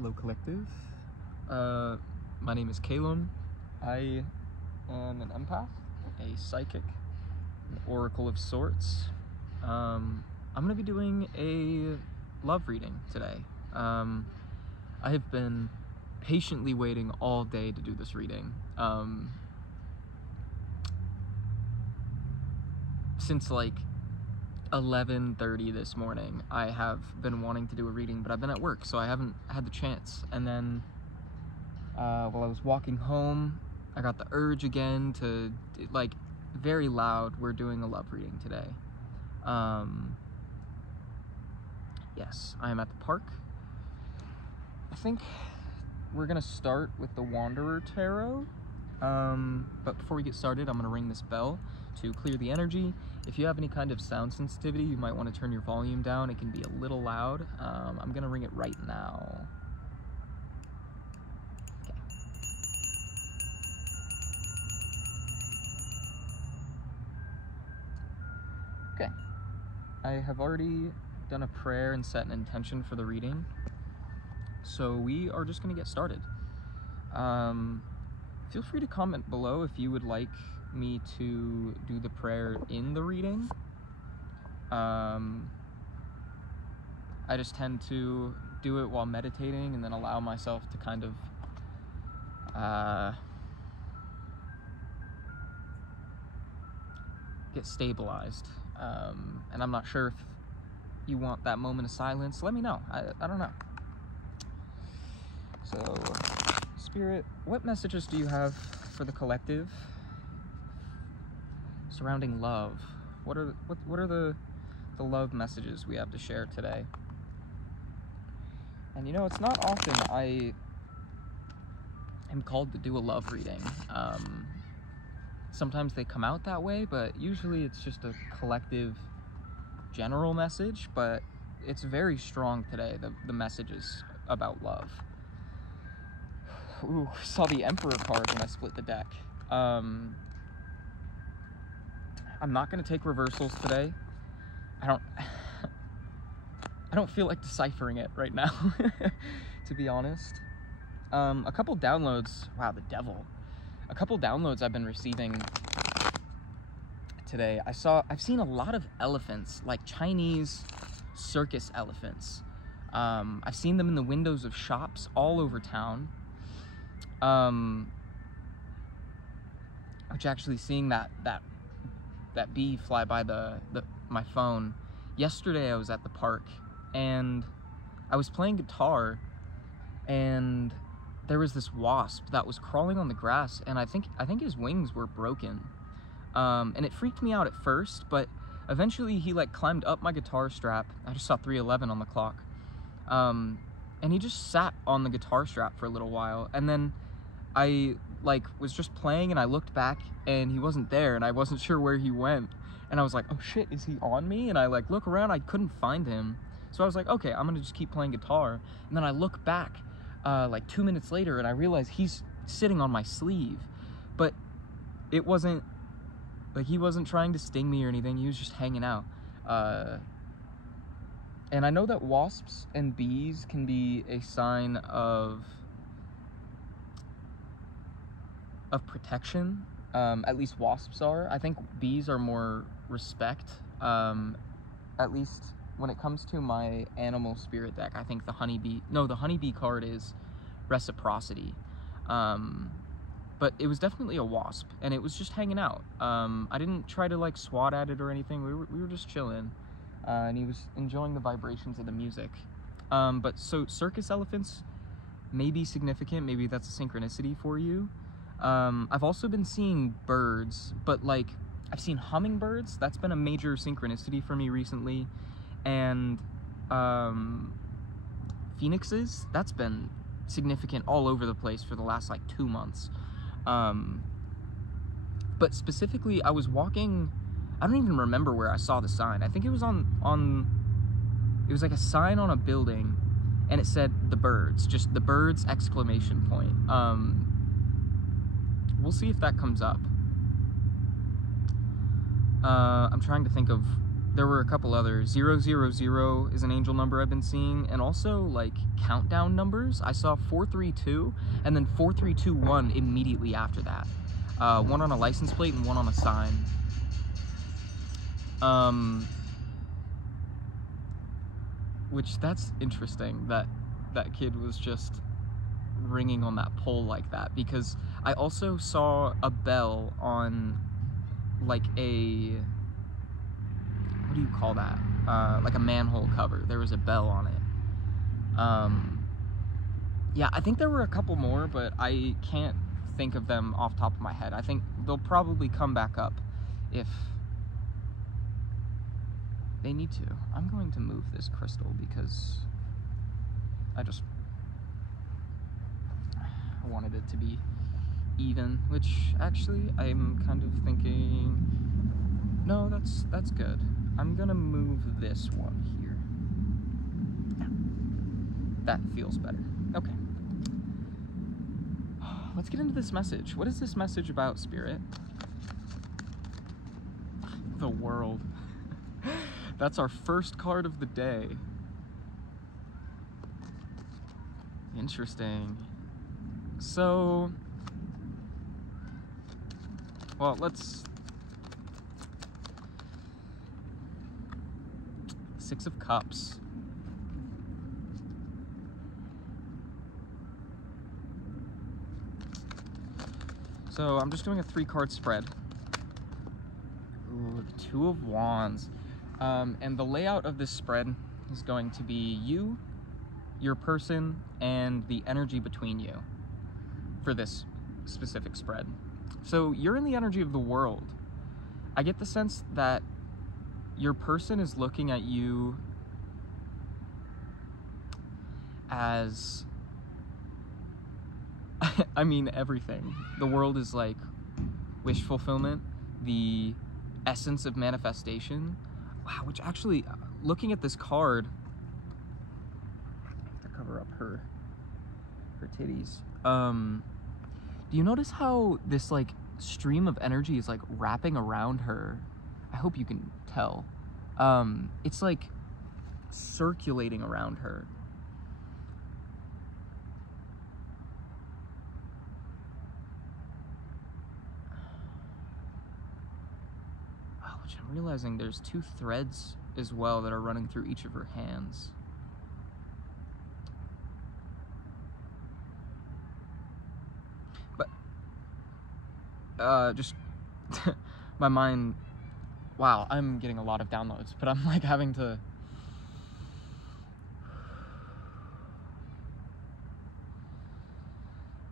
Hello Collective. My name is Calum. I am an empath, a psychic, an oracle of sorts. I'm gonna be doing a love reading today. I have been patiently waiting all day to do this reading. Since like 11:30 this morning, I have been wanting to do a reading, but I've been at work, so I haven't had the chance. And then while I was walking home, I got the urge again to, like, very loud, we're doing a love reading today. Yes, I am at the park. I think we're gonna start with the Wanderer Tarot. But before we get started, I'm gonna ring this bell to clear the energy. If you have any kind of sound sensitivity, you might want to turn your volume down. It can be a little loud. I'm gonna ring it right now. Okay. Okay. I have already done a prayer and set an intention for the reading, so we are just gonna get started. Feel free to comment below if you would like me to do the prayer in the reading. I just tend to do it while meditating and then allow myself to kind of get stabilized. And I'm not sure if you want that moment of silence. Let me know. I don't know. So, Spirit, what messages do you have for the collective surrounding love? What are the love messages we have to share today? And you know, it's not often I am called to do a love reading. Sometimes they come out that way, but usually it's just a collective general message, but it's very strong today, the messages about love. Ooh, saw the Emperor card when I split the deck. I'm not going to take reversals today. I don't feel like deciphering it right now, to be honest. A couple downloads, wow, the devil. A couple downloads I've been receiving today. I've seen a lot of elephants, like Chinese circus elephants. I've seen them in the windows of shops all over town. Which actually seeing that bee fly by my phone. Yesterday I was at the park and I was playing guitar and there was this wasp that was crawling on the grass, and I think his wings were broken. And it freaked me out at first, but eventually he like climbed up my guitar strap. I just saw 3:11 on the clock. And he just sat on the guitar strap for a little while, and then I like was just playing and I looked back and he wasn't there, and I wasn't sure where he went, and I was like, oh shit, is he on me? And I like look around, I couldn't find him, so I was like, okay, I'm gonna just keep playing guitar. And then I look back like 2 minutes later and I realize he's sitting on my sleeve, but it wasn't like he wasn't trying to sting me or anything. He was just hanging out. And I know that wasps and bees can be a sign of protection. At least wasps are. I think bees are more respect. At least when it comes to my animal spirit deck, I think the honeybee card is reciprocity. But it was definitely a wasp, and it was just hanging out. I didn't try to like swat at it or anything. We were just chilling, and he was enjoying the vibrations of the music. But so circus elephants may be significant. Maybe that's a synchronicity for you. I've also been seeing birds, but like I've seen hummingbirds. That's been a major synchronicity for me recently. And phoenixes, that's been significant all over the place for the last like 2 months. But specifically, I was walking, I don't even remember where I saw the sign. I think it was it was like a sign on a building, and it said the birds, just the birds exclamation point. We'll see if that comes up. I'm trying to think of there were a couple others. 000 is an angel number I've been seeing, and also like countdown numbers. I saw 432 and then 4321 immediately after that. One on a license plate and one on a sign. Which, that's interesting that that kid was just ringing on that pole like that, because I also saw a bell on like a, what do you call that? Like a manhole cover. There was a bell on it. Yeah, I think there were a couple more, but I can't think of them off the top of my head. I think they'll probably come back up if they need to. I'm going to move this crystal because I wanted it to be even, which actually I'm kind of thinking, no, that's good. I'm gonna move this one here. That feels better. Okay. Let's get into this message. What is this message about, Spirit? The world. That's our first card of the day. Interesting. So, well, let's... Six of Cups. So I'm just doing a 3-card spread. Ooh, the Two of Wands. And the layout of this spread is going to be you, your person, and the energy between you for this specific spread. So you're in the energy of the world. I get the sense that your person is looking at you as, I mean, everything. The world is like wish fulfillment, the essence of manifestation. Wow, which actually, looking at this card, to cover up her titties. Do you notice how this like stream of energy is like wrapping around her? I hope you can tell. It's like circulating around her. Which I'm realizing there's 2 threads as well that are running through each of her hands. But just my mind, wow, I'm getting a lot of downloads, but I'm like having to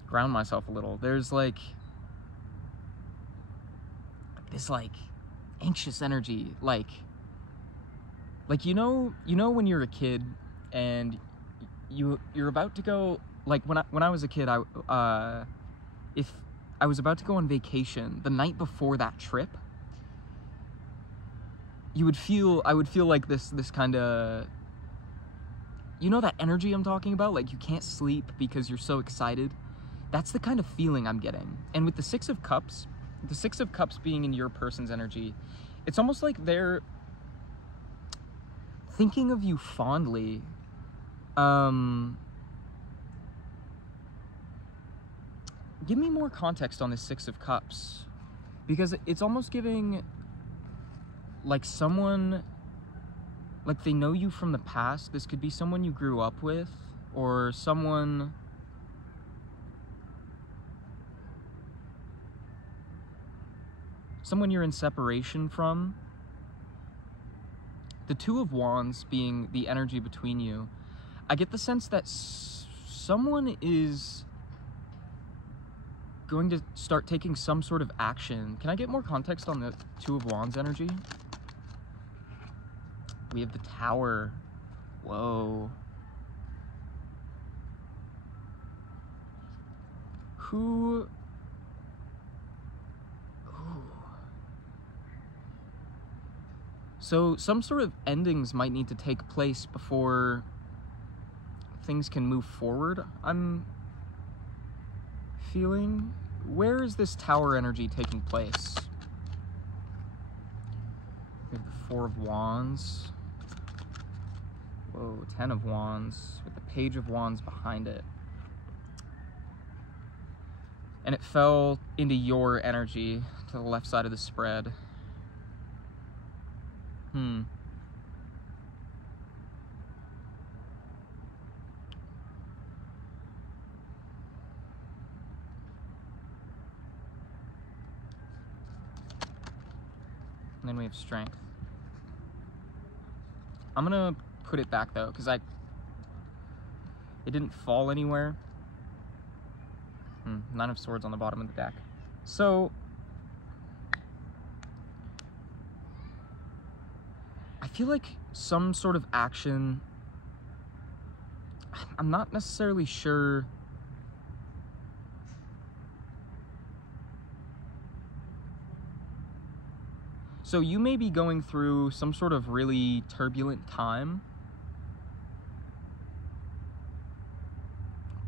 ground myself a little. There's like this like anxious energy, like you know when you're a kid and you're about to go, like when I was a kid, if I was about to go on vacation, the night before that trip, I would feel like this kind of, you know, that energy I'm talking about, like you can't sleep because you're so excited. That's the kind of feeling I'm getting. And with the Six of Cups being in your person's energy, it's almost like they're thinking of you fondly. Give me more context on this Six of Cups, because it's almost giving like someone, like they know you from the past. This could be someone you grew up with, or someone you're in separation from. The Two of Wands being the energy between you, I get the sense that someone is going to start taking some sort of action. Can I get more context on the Two of Wands energy? We have the Tower. Whoa. Who... So some sort of endings might need to take place before things can move forward, I'm feeling. Where is this Tower energy taking place? We have the Four of Wands. Whoa, Ten of Wands with the Page of Wands behind it. And it fell into your energy to the left side of the spread. And then we have Strength. I'm gonna put it back though, because it didn't fall anywhere. Nine of Swords on the bottom of the deck. So I feel like some sort of action, I'm not necessarily sure. So you may be going through some sort of really turbulent time.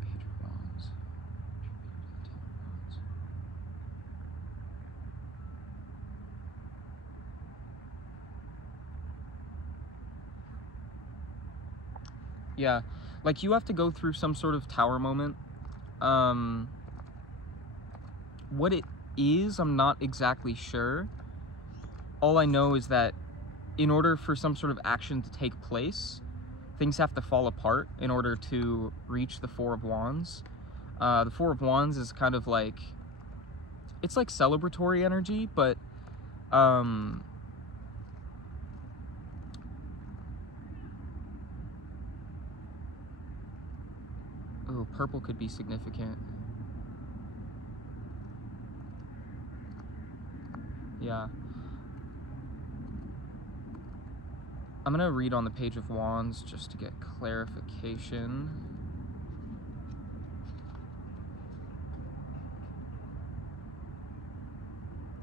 Page of Wands. Yeah, like you have to go through some sort of tower moment. What it is, I'm not exactly sure. All I know is that in order for some sort of action to take place, things have to fall apart in order to reach the Four of Wands. The Four of Wands is kind of like, it's like celebratory energy, but oh, purple could be significant. Yeah. I'm gonna read on the Page of Wands just to get clarification.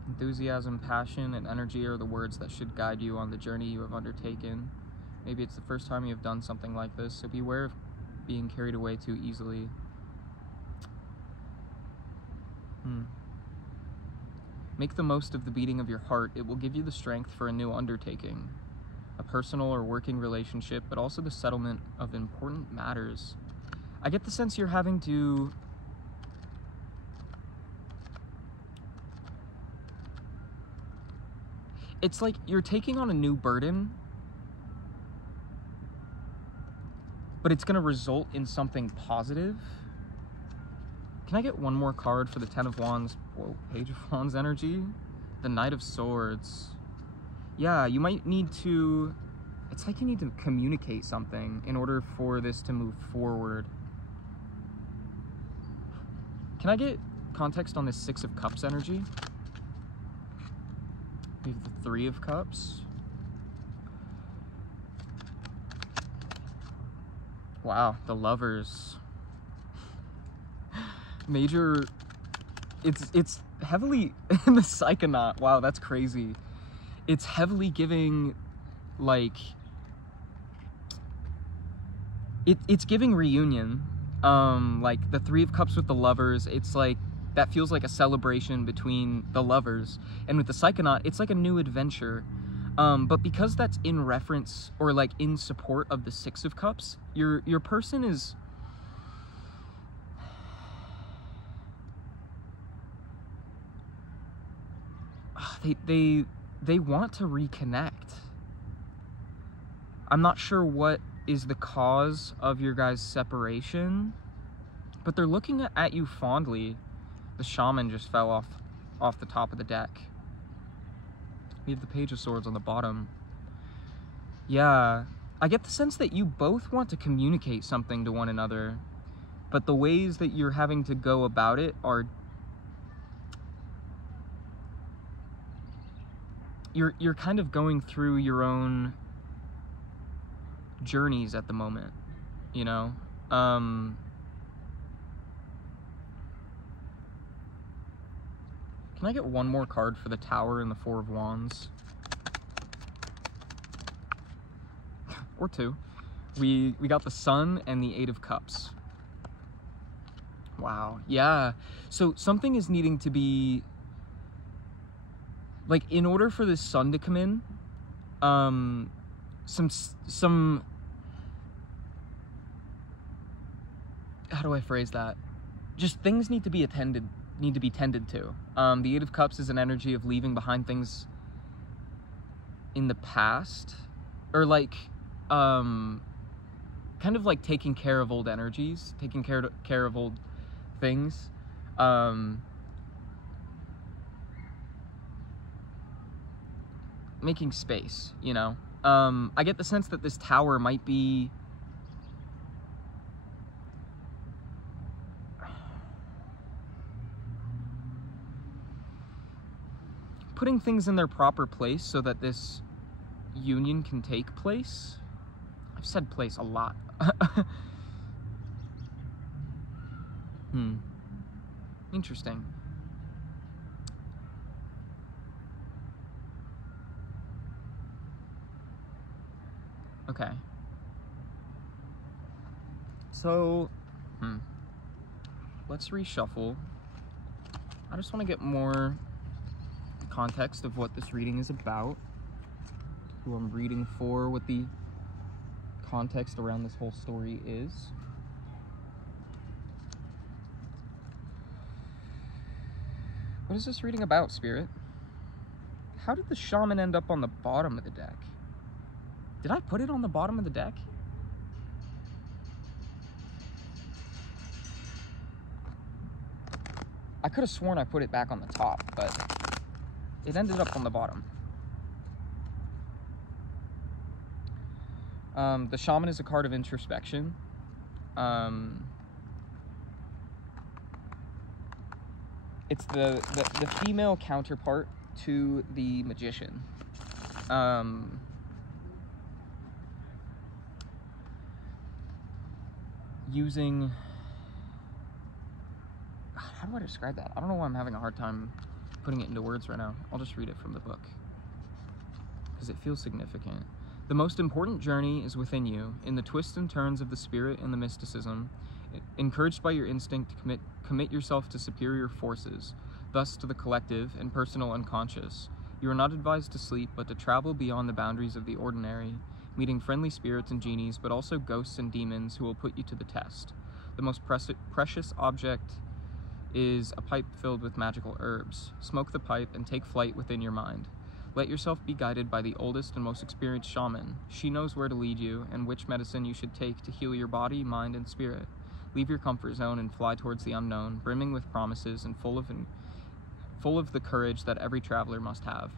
Enthusiasm, passion, and energy are the words that should guide you on the journey you have undertaken. Maybe it's the first time you have done something like this, so beware of being carried away too easily. Make the most of the beating of your heart. It will give you the strength for a new undertaking. A personal or working relationship, but also the settlement of important matters. I get the sense you're having to it's like you're taking on a new burden, but it's gonna result in something positive. Can I get one more card for the Ten of Wands? Whoa, Page of Wands energy? The Knight of Swords. Yeah, you might need to, it's like you need to communicate something in order for this to move forward. Can I get context on this Six of Cups energy? We have the Three of Cups. Wow, the Lovers. Major, it's heavily in the Psychonaut. Wow, that's crazy. It's heavily giving, like, it's giving reunion. Like the Three of Cups with the Lovers, it's like, that feels like a celebration between the lovers. And with the Psychonaut, it's like a new adventure. But because that's in reference, or like in support of the Six of Cups, your person is, they want to reconnect. I'm not sure what is the cause of your guys' separation, but they're looking at you fondly. The Shaman just fell off the top of the deck. We have the Page of Swords on the bottom. Yeah, I get the sense that you both want to communicate something to one another, but the ways that you're having to go about it are, you're kind of going through your own journeys at the moment, you know? Can I get one more card for the Tower and the Four of Wands? Or two. We got the Sun and the Eight of Cups. Wow, yeah. So something is needing to be, like, in order for this Sun to come in, some how do I phrase that? Just things need to be tended to. The Eight of Cups is an energy of leaving behind things in the past, or like kind of like taking care of old energies, taking care of old things. Making space, you know. I get the sense that this tower might be putting things in their proper place so that this union can take place. I've said place a lot. Interesting. Okay. So, let's reshuffle. I just want to get more context of what this reading is about, who I'm reading for, what the context around this whole story is. What is this reading about, Spirit? How did the shaman end up on the bottom of the deck? Did I put it on the bottom of the deck? I could have sworn I put it back on the top, but it ended up on the bottom. The shaman is a card of introspection. It's the female counterpart to the magician. Using, how do I describe that? I don't know why I'm having a hard time putting it into words right now. I'll just read it from the book because it feels significant. The most important journey is within you, in the twists and turns of the spirit and the mysticism. Encouraged by your instinct to commit yourself to superior forces, thus to the collective and personal unconscious. You are not advised to sleep, but to travel beyond the boundaries of the ordinary, meeting friendly spirits and genies, but also ghosts and demons who will put you to the test. The most precious object is a pipe filled with magical herbs. Smoke the pipe and take flight within your mind. Let yourself be guided by the oldest and most experienced shaman. She knows where to lead you and which medicine you should take to heal your body, mind, and spirit. Leave your comfort zone and fly towards the unknown, brimming with promises and full of the courage that every traveler must have.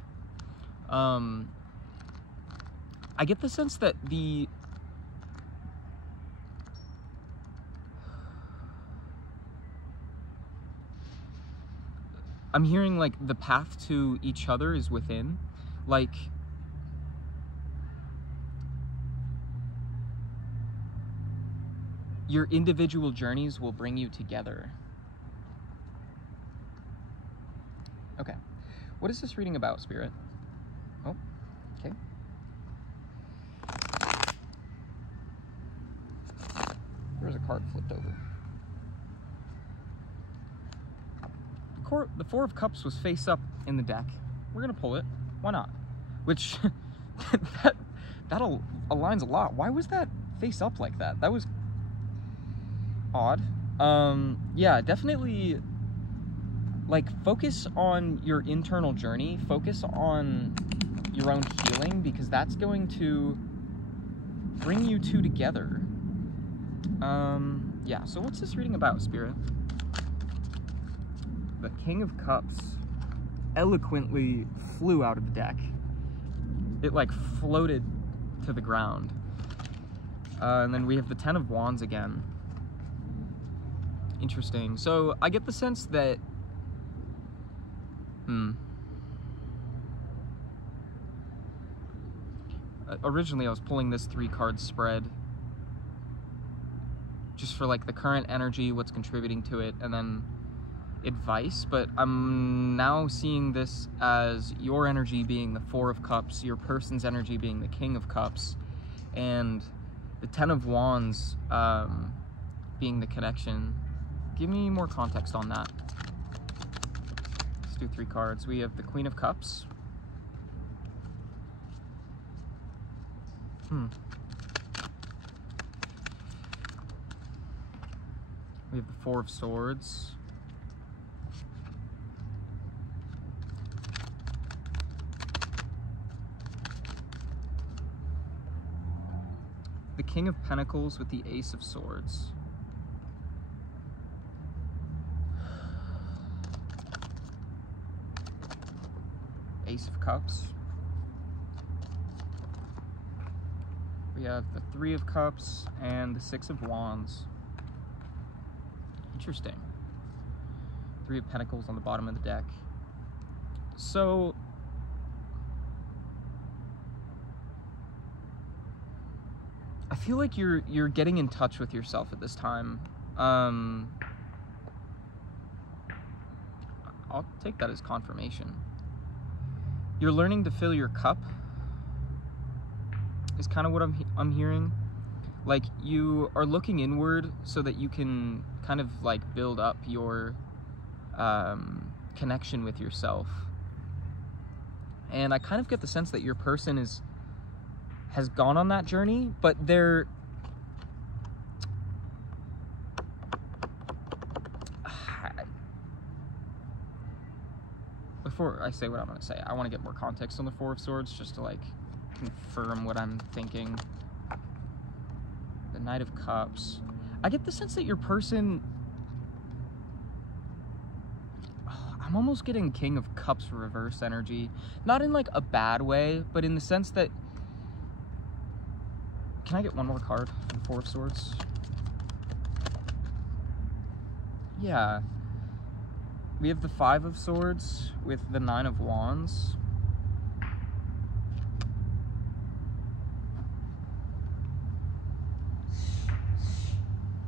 I get the sense that I'm hearing like the path to each other is within, like your individual journeys will bring you together. Okay, what is this reading about, Spirit? Oh, okay. There's a card flipped over. The Four of Cups was face up in the deck. We're gonna pull it. Why not? Which that aligns a lot. Why was that face up like that? That was odd. Yeah, definitely. Like, focus on your internal journey. Focus on your own healing, because that's going to bring you two together. Yeah, so what's this reading about, Spirit? The King of Cups eloquently flew out of the deck. It, like, floated to the ground. And then we have the Ten of Wands again. Interesting. So, I get the sense that... Originally, I was pulling this 3-card spread just for, like, the current energy, what's contributing to it, and then advice, but I'm now seeing this as your energy being the Four of Cups, your person's energy being the King of Cups, and the Ten of Wands being the connection. Give me more context on that. Let's do 3 cards. We have the Queen of Cups, We have the Four of Swords. The King of Pentacles with the Ace of Swords. Ace of Cups. We have the Three of Cups and the Six of Wands. Interesting. Three of Pentacles on the bottom of the deck. So, I feel like you're getting in touch with yourself at this time. I'll take that as confirmation. You're learning to fill your cup is kind of what I'm hearing. Like, you are looking inward so that you can kind of like build up your connection with yourself. And I kind of get the sense that your person has gone on that journey, but they're before I say what I'm going to say, I want to get more context on the Four of Swords just to like confirm what I'm thinking. The Knight of Cups. I get the sense that your person, I'm almost getting King of Cups reverse energy. Not in like a bad way, but in the sense that, can I get one more card for the Four of Swords? Yeah. We have the Five of Swords with the Nine of Wands.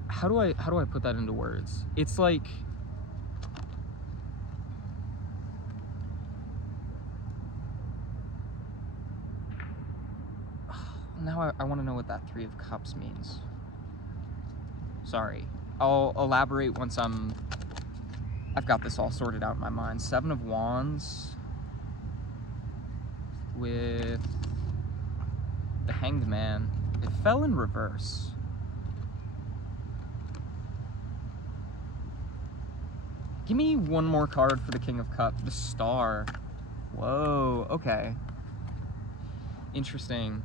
How do I put that into words? It's like, now I want to know what that Three of Cups means. Sorry. I'll elaborate once I've got this all sorted out in my mind. Seven of Wands with the Hanged Man. It fell in reverse. Give me one more card for the King of Cups. The Star. Whoa, okay. Interesting.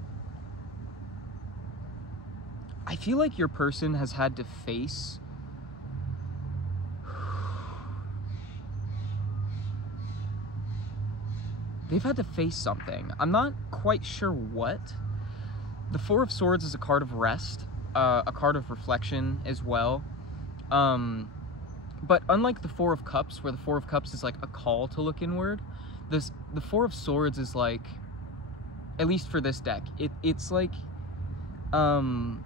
I feel like your person has had to face they've had to face something. I'm not quite sure what. The Four of Swords is a card of rest, a card of reflection as well. But unlike the Four of Cups, where the Four of Cups is like a call to look inward, the Four of Swords is like, at least for this deck, it's like some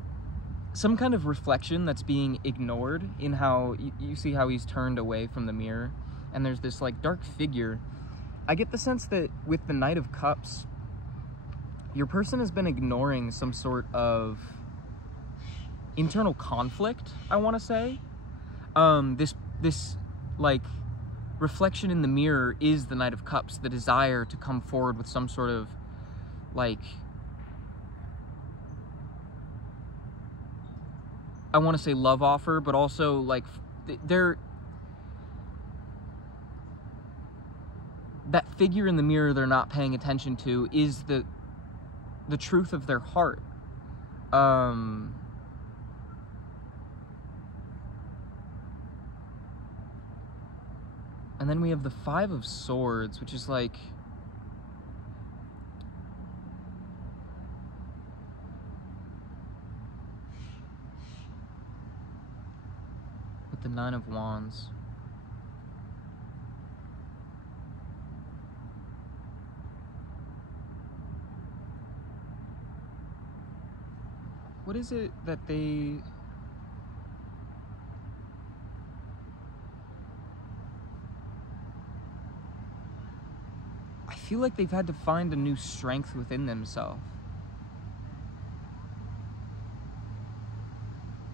kind of reflection that's being ignored in how you see how he's turned away from the mirror, and there's this like dark figure. I get the sense that with the Knight of Cups, your person has been ignoring some sort of internal conflict, I want to say. This like reflection in the mirror is the Knight of Cups, the desire to come forward with some sort of like, I want to say love offer, but also like that figure in the mirror they're not paying attention to is the truth of their heart. And then we have the Five of Swords, which is like, with the Nine of Wands. What is it that they... I feel like they've had to find a new strength within themselves.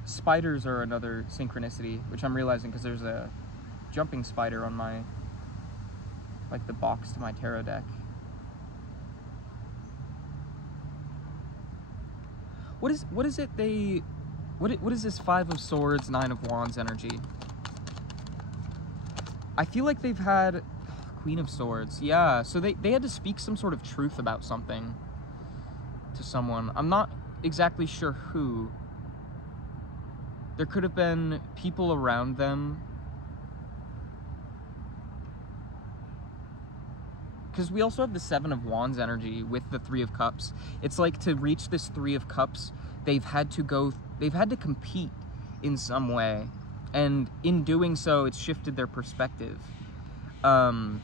Spiders are another synchronicity, which I'm realizing because there's a jumping spider on my, like the box to my tarot deck. What is it they... What is this Five of Swords, Nine of Wands energy? I feel like they've had... Queen of Swords. Yeah, so they had to speak some sort of truth about something to someone. I'm not exactly sure who. There could have been people around them. Because we also have the Seven of Wands energy with the Three of Cups. It's like to reach this Three of Cups, they've had to compete in some way. And in doing so, it's shifted their perspective. Queen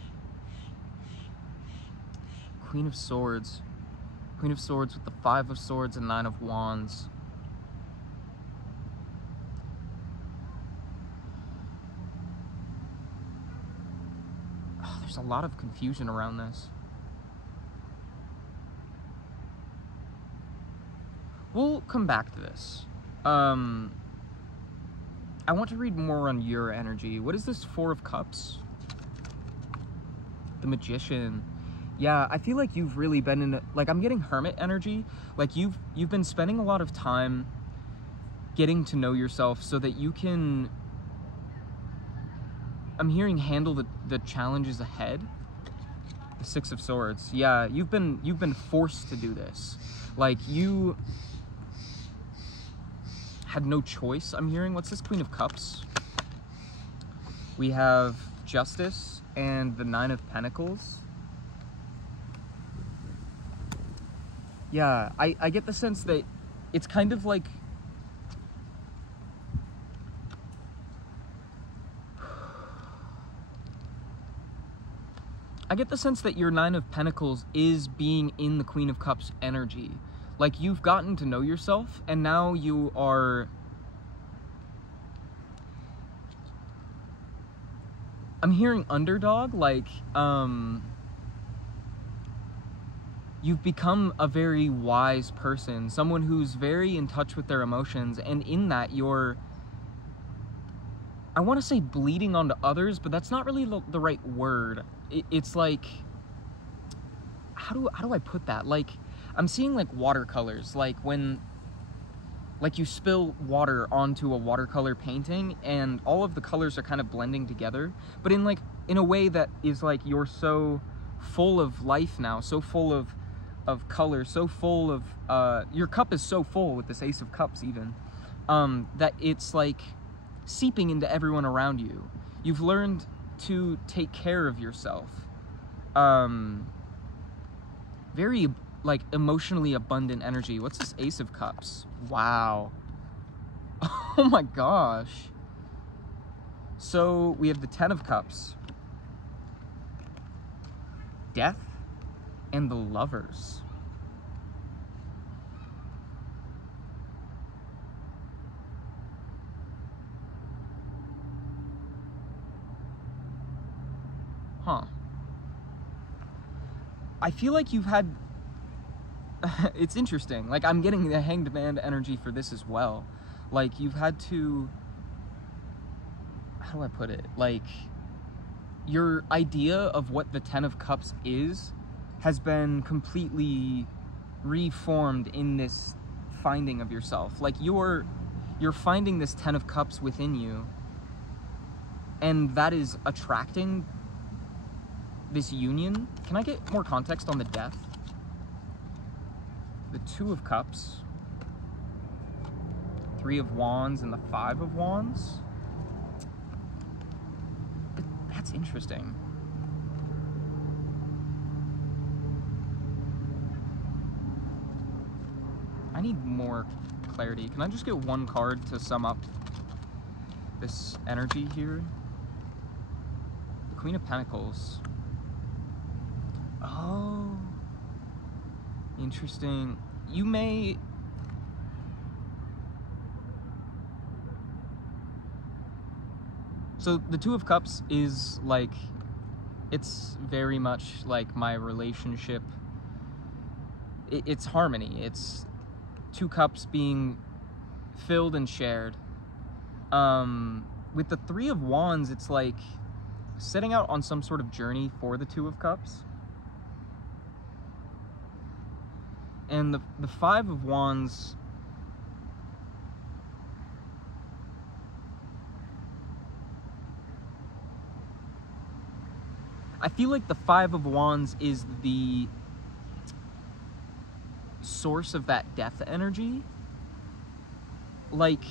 of Swords. Queen of Swords with the Five of Swords and Nine of Wands. Oh, there's a lot of confusion around this. We'll come back to this. I want to read more on your energy. What is this Four of Cups? The Magician. Yeah, I feel like you've really been in, like, I'm getting Hermit energy. Like, you've been spending a lot of time getting to know yourself so that you can, I'm hearing, handle the challenges ahead. The Six of Swords. Yeah, you've been forced to do this. Like, you had no choice, I'm hearing. What's this Queen of Cups? We have Justice and the Nine of Pentacles. Yeah, I get the sense that it's kind of like... I get the sense that your Nine of Pentacles is being in the Queen of Cups energy. Like, you've gotten to know yourself, and now you are... I'm hearing underdog, like, you've become a very wise person, someone who's very in touch with their emotions, and in that you're, I want to say bleeding onto others, but that's not really the right word. It's like, how do I put that? Like, I'm seeing like watercolors, like when, like you spill water onto a watercolor painting and all of the colors are kind of blending together, but in a way that is like, you're so full of life now, so full of color, so full of, your cup is so full with this Ace of Cups even, that it's like seeping into everyone around you. You've learned to take care of yourself. Very like emotionally abundant energy. What's this Ace of Cups? Wow. Oh my gosh. So we have the Ten of Cups, Death, and the Lovers. Huh. I feel like you've had... It's interesting. Like, I'm getting the Hanged Man energy for this as well. Like, you've had to... How do I put it? Like, your idea of what the Ten of Cups is has been completely reformed in this finding of yourself. Like, you're finding this Ten of Cups within you, and that is attracting this union. Can I get more context on the Death? The Two of Cups, Three of Wands, and the Five of Wands. That's interesting. I need more clarity. Can I just get one card to sum up this energy here? The Queen of Pentacles. Oh, interesting. You may... So the Two of Cups is like, it's very much like my relationship. It's harmony. It's two cups being filled and shared. With the Three of Wands, it's like setting out on some sort of journey for the Two of Cups. And the Five of Wands, I feel like the Five of Wands is the source of that death energy. Like,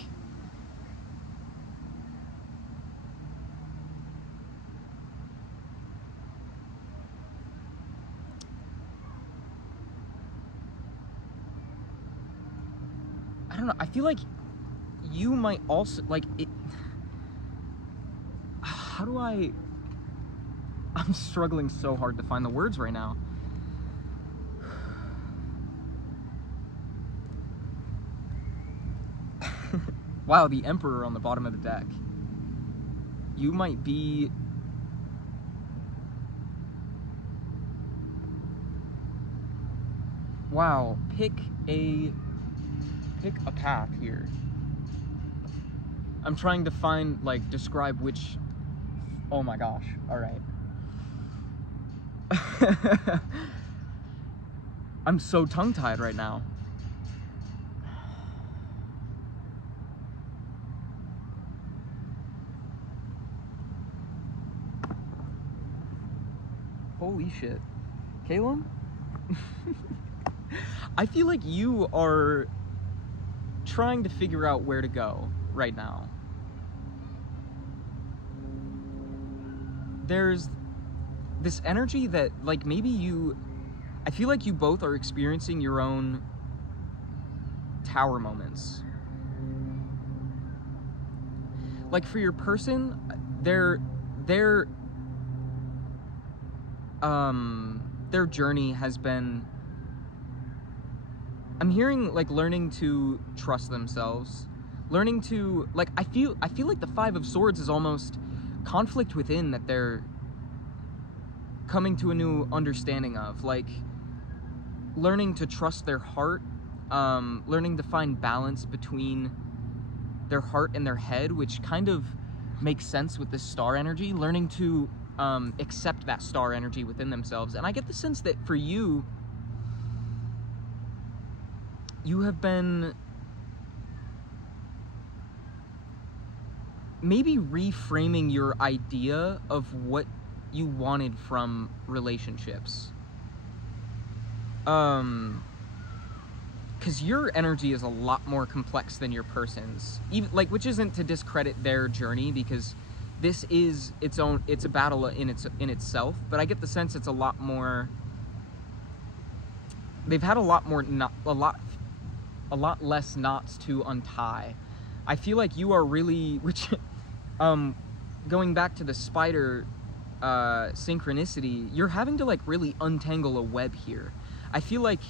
I don't know, I feel like you might also, like, it, how do I'm struggling so hard to find the words right now. Wow, the Emperor on the bottom of the deck. You might be... Wow, pick a path here. I'm trying to find, like, describe which... Oh my gosh, alright. I'm so tongue-tied right now. Holy shit. Caleb? I feel like you are trying to figure out where to go right now. There's this energy that, like, maybe you... I feel like you both are experiencing your own tower moments. Like, for your person, their journey has been... I'm hearing, like, learning to trust themselves, learning to, like, I feel like the Five of Swords is almost conflict within that they're coming to a new understanding of, like, learning to trust their heart, learning to find balance between their heart and their head, which kind of makes sense with this star energy, learning to accept that star energy within themselves. And I get the sense that for you, you have been maybe reframing your idea of what you wanted from relationships. Because your energy is a lot more complex than your person's. Even, like, which isn't to discredit their journey, because this is it's a battle in itself, but I get the sense it's a lot more... They've had a lot less knots to untie. I feel like you are really, which, going back to the spider synchronicity, you're having to, like, really untangle a web here. I feel like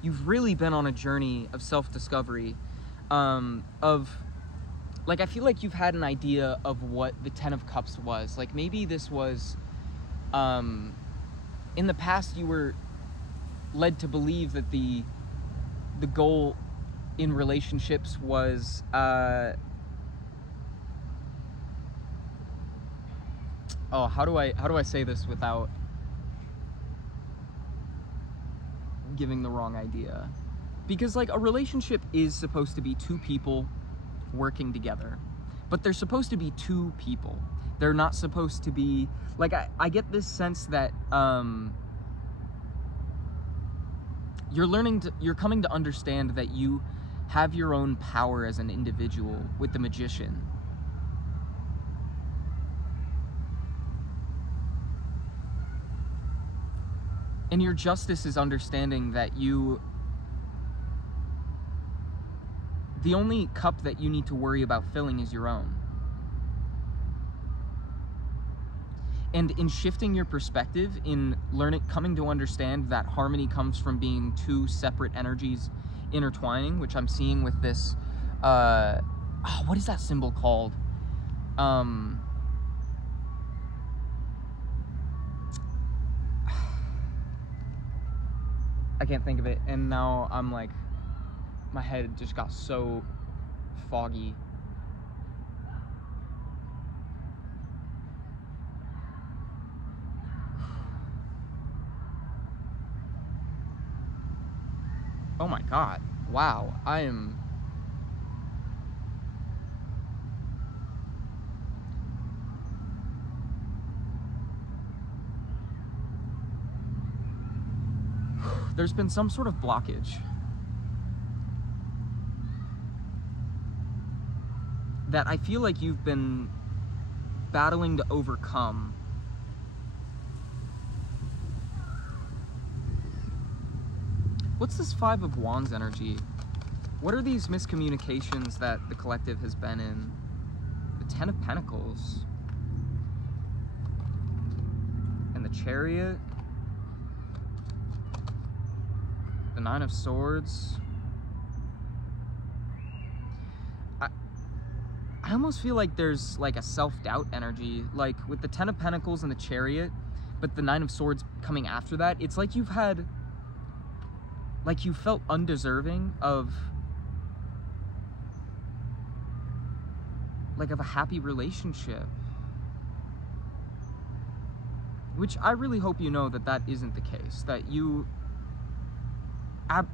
you've really been on a journey of self-discovery, like, I feel like you've had an idea of what the Ten of Cups was. Like, maybe this was, in the past you were led to believe that the goal in relationships was, oh, how do I say this without giving the wrong idea? Because, like, a relationship is supposed to be two people working together, but they're supposed to be two people. They're not supposed to be, like, I get this sense that you're coming to understand that you have your own power as an individual with the Magician. And your justice is understanding that the only cup that you need to worry about filling is your own. And in shifting your perspective, in coming to understand that harmony comes from being two separate energies intertwining, which I'm seeing with this, what is that symbol called? I can't think of it, and now I'm like, my head just got so foggy. Oh my god. Wow. I am... There's been some sort of blockage that I feel like you've been battling to overcome. What's this Five of Wands energy? What are these miscommunications that the collective has been in? The Ten of Pentacles. And the Chariot. The Nine of Swords. I almost feel like there's like a self-doubt energy, like with the Ten of Pentacles and the Chariot, but the Nine of Swords coming after that. It's like you've had, like you felt undeserving of, like of a happy relationship. Which I really hope you know that that isn't the case, that you,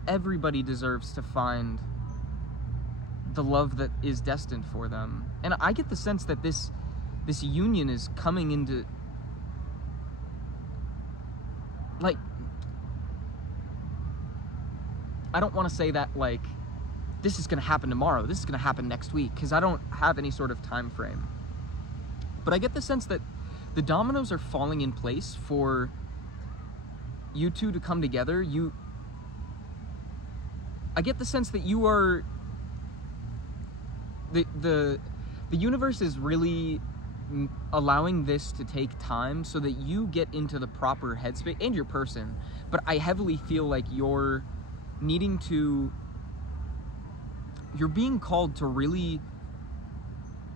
everybody deserves to find the love that is destined for them. And I get the sense that this union is coming into, like, I don't want to say that like this is going to happen tomorrow, this is going to happen next week, because I don't have any sort of time frame. But I get the sense that the dominoes are falling in place for you two to come together. I get the sense that you are, the universe is really allowing this to take time so that you get into the proper headspace, and your person, but I heavily feel like you're needing to, you're being called to really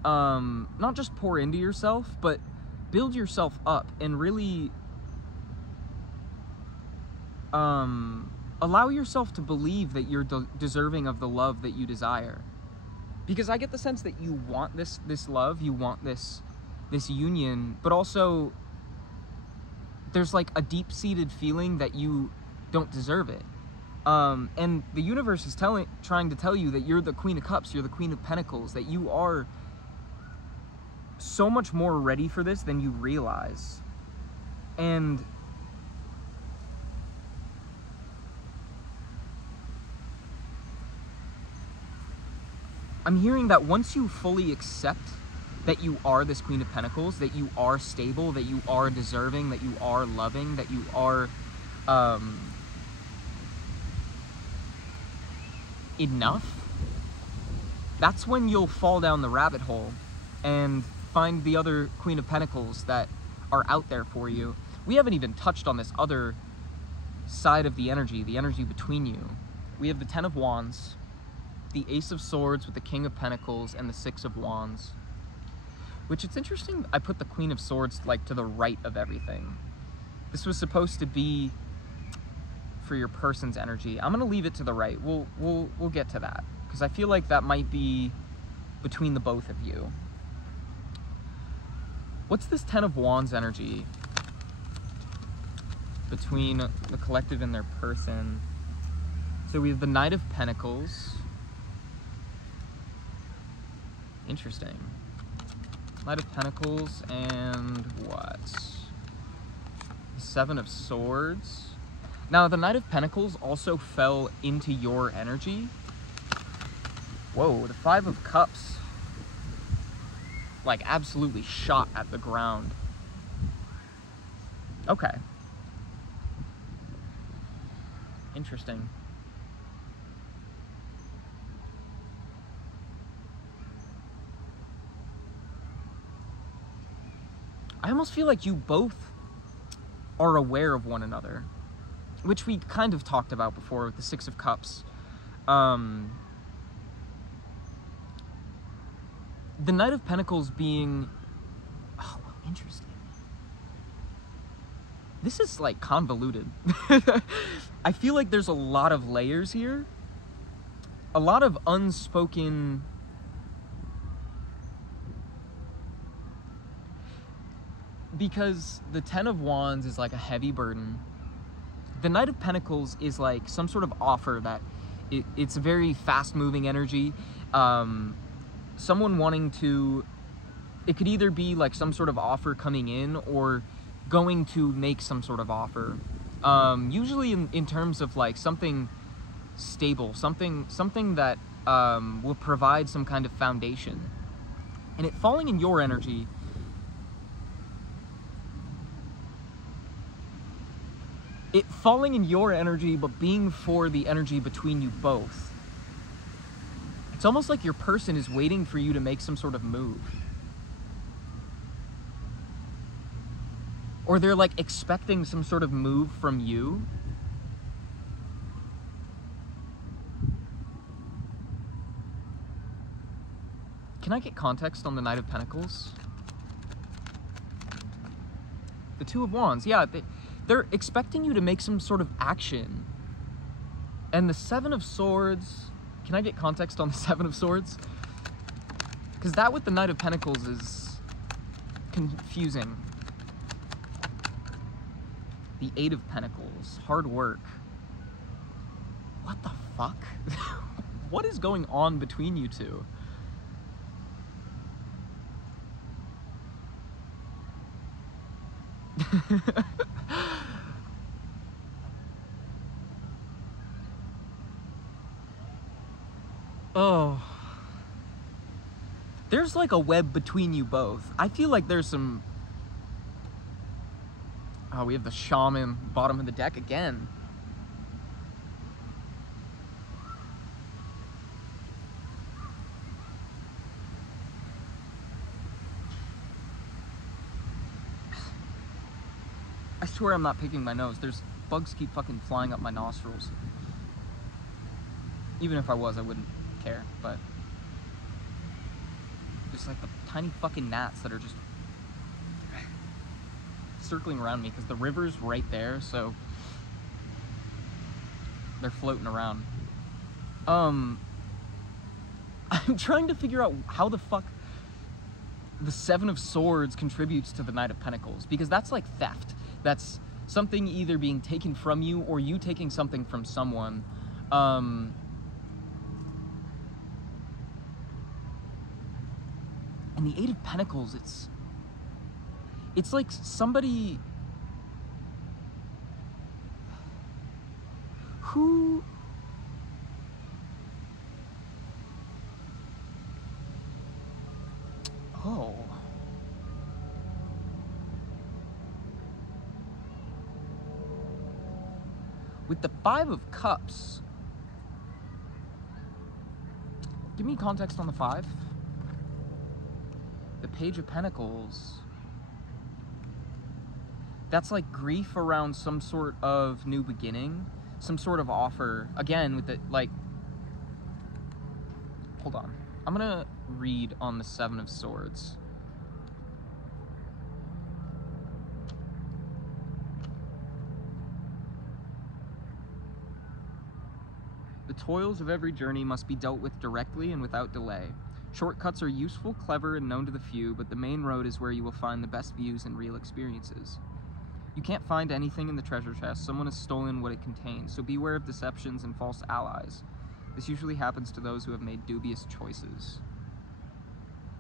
not just pour into yourself, but build yourself up and really allow yourself to believe that you're deserving of the love that you desire. Because I get the sense that you want this love, you want this union, but also there's like a deep-seated feeling that you don't deserve it. And the universe is trying to tell you that you're the Queen of Cups, you're the Queen of Pentacles, that you are so much more ready for this than you realize. And I'm hearing that once you fully accept that you are this Queen of Pentacles, that you are stable, that you are deserving, that you are loving, that you are enough, that's when you'll fall down the rabbit hole and find the other Queen of Pentacles that are out there for you. We haven't even touched on this other side of the energy between you. We have the Ten of Wands, the Ace of Swords with the King of Pentacles, and the Six of Wands. Which, it's interesting, I put the Queen of Swords like to the right of everything. This was supposed to be for your person's energy. I'm gonna leave it to the right. We'll get to that, because I feel like that might be between the both of you. What's this Ten of Wands energy between the collective and their person? So we have the Knight of Pentacles. Interesting. Knight of Pentacles and what? The Seven of Swords. Now, the Knight of Pentacles also fell into your energy. Whoa, the Five of Cups, like, absolutely shot at the ground. Okay. Interesting. I almost feel like you both are aware of one another, which we kind of talked about before with the Six of Cups. The Knight of Pentacles being... Oh, interesting. This is, like, convoluted. I feel like there's a lot of layers here. A lot of unspoken... Because the Ten of Wands is like a heavy burden. the Knight of Pentacles is like some sort of offer that it's a very fast-moving energy. Someone wanting to, it could either be like some sort of offer coming in or going to make some sort of offer. Usually in terms of like something stable, something that will provide some kind of foundation. And it falling in your energy, but being for the energy between you both. It's almost like your person is waiting for you to make some sort of move. Or they're like expecting some sort of move from you. Can I get context on the Knight of Pentacles? The Two of Wands, yeah, they're expecting you to make some sort of action. And the Seven of Swords, can I get context on the Seven of Swords? Because that with the Knight of Pentacles is confusing. The Eight of Pentacles, hard work. What the fuck? What is going on between you two? Oh. There's like a web between you both. I feel like there's some... Oh, we have the Shaman, bottom of the deck again. I swear I'm not picking my nose. There's bugs keep fucking flying up my nostrils. Even if I was, I wouldn't care, but just like the tiny fucking gnats that are just circling around me because the river's right there, so they're floating around. I'm trying to figure out how the fuck the Seven of Swords contributes to the Knight of Pentacles, because that's like theft. That's something either being taken from you or you taking something from someone. And the Eight of Pentacles, it's like somebody who... Oh. With the Five of Cups, give me context on the Five. The Page of Pentacles, that's like grief around some sort of new beginning, some sort of offer. Again, with the, like, hold on. I'm gonna read on the Seven of Swords. The toils of every journey must be dealt with directly and without delay. Shortcuts are useful, clever, and known to the few, but the main road is where you will find the best views and real experiences. You can't find anything in the treasure chest. Someone has stolen what it contains, so beware of deceptions and false allies. This usually happens to those who have made dubious choices.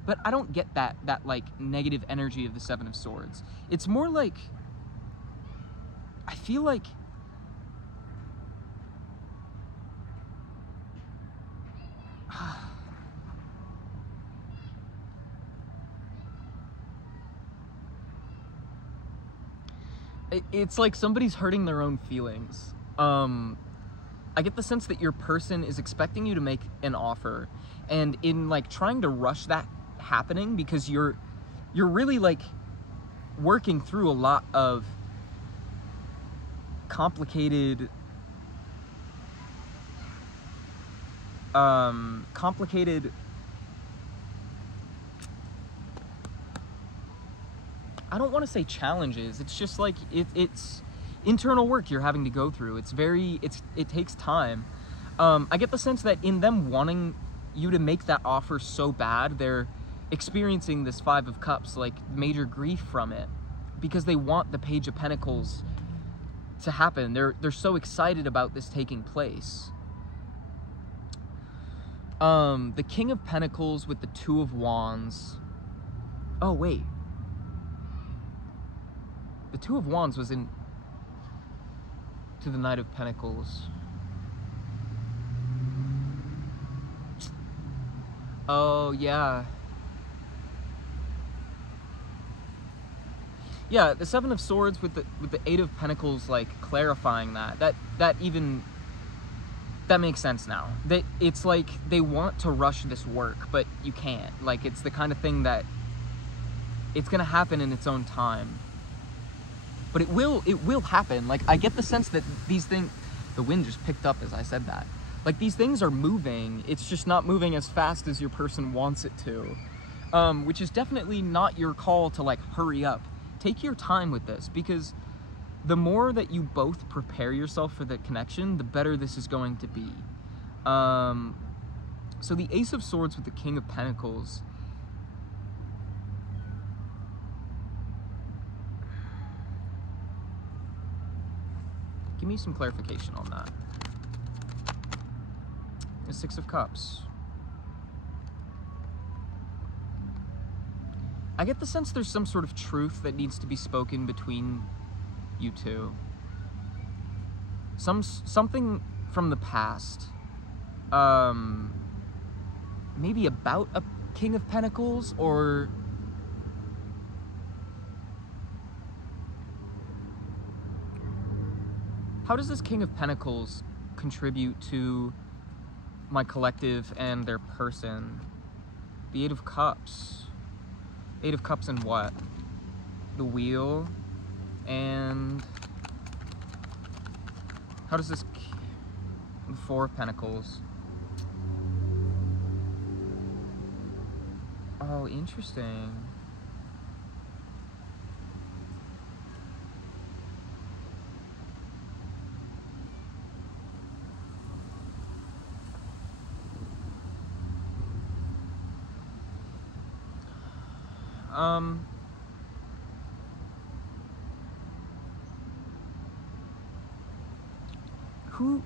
But I don't get that like negative energy of the Seven of Swords. It's more like, I feel like it's like somebody's hurting their own feelings. I get the sense that your person is expecting you to make an offer, and in like trying to rush that happening because you're really like working through a lot of complicated I don't want to say challenges. It's just like it's internal work you're having to go through. It takes time. I get the sense that in them wanting you to make that offer so bad, they're experiencing this Five of Cups, like major grief from it, because they want the Page of Pentacles to happen. They're so excited about this taking place. The King of Pentacles with the Two of Wands. Oh, wait. The Two of Wands was in to the Knight of Pentacles. Oh, yeah. Yeah, the Seven of Swords with the Eight of Pentacles, like, clarifying that makes sense now. It's like they want to rush this work, but you can't. Like, it's the kind of thing that it's gonna happen in its own time. But it will happen. Like, I get the sense that these things, the wind just picked up as I said that. Like, these things are moving. It's just not moving as fast as your person wants it to. Which is definitely not your call to, like, hurry up. Take your time with this, because the more that you both prepare yourself for the connection, the better this is going to be. So the Ace of Swords with the King of Pentacles. Give me some clarification on that. The Six of Cups. I get the sense there's some sort of truth that needs to be spoken between you two. Something from the past. Maybe about a King of Pentacles, or how does this King of Pentacles contribute to my collective and their person? The Eight of Cups. Eight of Cups and what? The Wheel. And how does this... The Four of Pentacles. Oh, interesting.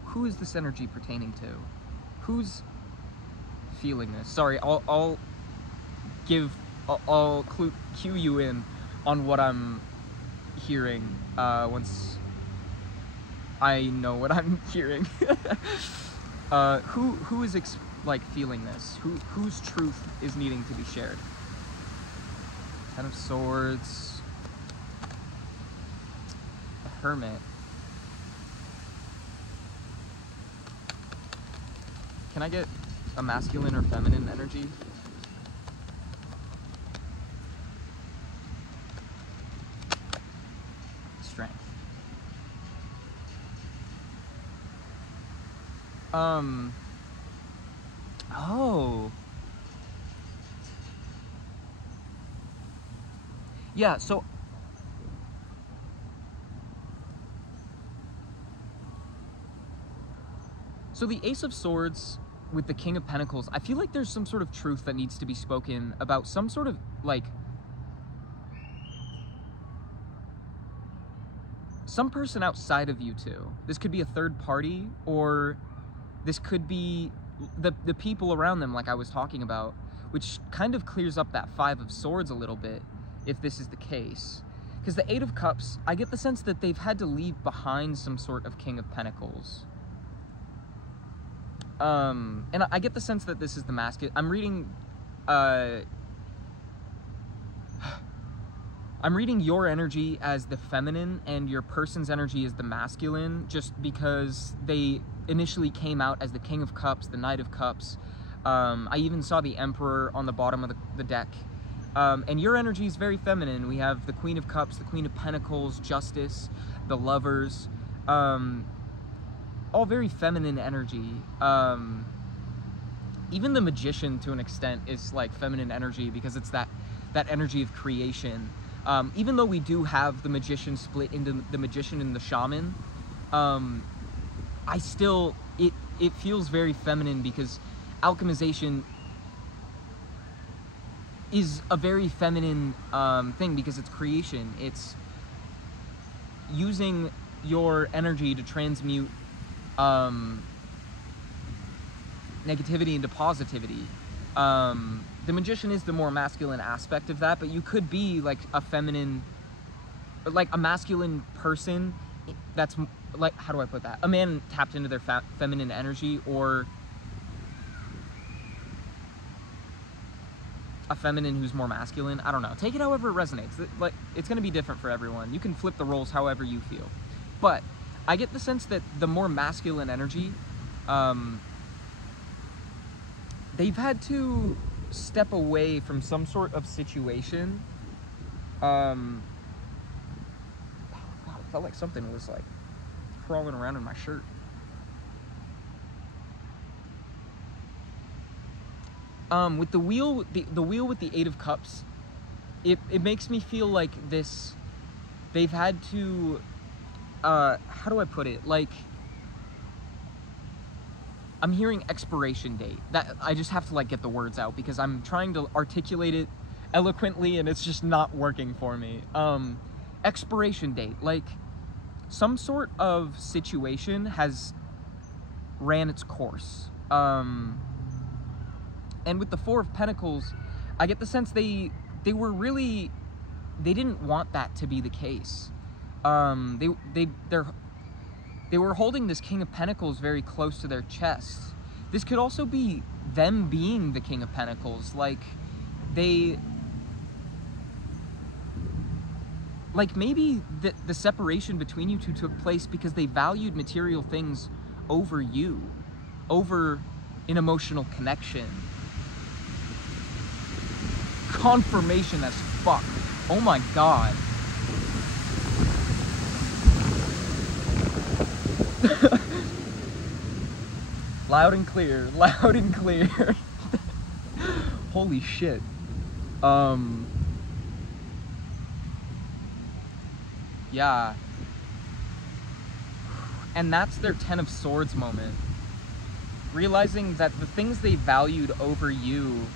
Who is this energy pertaining to? Who's feeling this? Sorry, I'll cue you in on what I'm hearing once I know what I'm hearing. Who is like feeling this? Whose truth is needing to be shared? Ten of Swords. The Hermit. Can I get a masculine or feminine energy? Strength. Oh. Yeah, so the Ace of Swords with the King of Pentacles, I feel like there's some sort of truth that needs to be spoken about some sort of, like, some person outside of you two. This could be a third party, or this could be the people around them, like I was talking about, which kind of clears up that Five of Swords a little bit, if this is the case. Because the Eight of Cups, I get the sense that they've had to leave behind some sort of King of Pentacles. And I get the sense that this is the masculine. I'm reading your energy as the feminine and your person's energy as the masculine, just because they initially came out as the King of Cups, the Knight of Cups. I even saw the Emperor on the bottom of the deck. And your energy is very feminine. We have the Queen of Cups, the Queen of Pentacles, Justice, the Lovers. All very feminine energy. Even the Magician, to an extent, is like feminine energy, because it's that energy of creation. Even though we do have the Magician split into the Magician and the Shaman, it feels very feminine, because alchemization is a very feminine thing, because it's creation. It's using your energy to transmute negativity into positivity. The Magician is the more masculine aspect of that, but you could be like a feminine, like a masculine person that's like, how do I put that? A man tapped into their feminine energy, or a feminine who's more masculine. I don't know. Take it however it resonates. Like, it's going to be different for everyone. You can flip the roles however you feel. But I get the sense that the more masculine energy, they've had to step away from some sort of situation. God, it felt like something was like crawling around in my shirt. With the wheel, the wheel with the 8 of Cups, it makes me feel like this, they've had to, how do I put it? Like, I'm hearing expiration date. That I just have to like get the words out because I'm trying to articulate it eloquently and it's just not working for me. Expiration date, like some sort of situation has ran its course. And with the 4 of Pentacles, I get the sense they didn't want that to be the case. They were holding this King of Pentacles very close to their chests. This could also be them being the King of Pentacles. Like, maybe the separation between you two took place because they valued material things over you, over an emotional connection. Confirmation as fuck. Oh my god. Loud and clear, loud and clear. Holy shit. Yeah. And that's their 10 of Swords moment. Realizing that the things they valued over you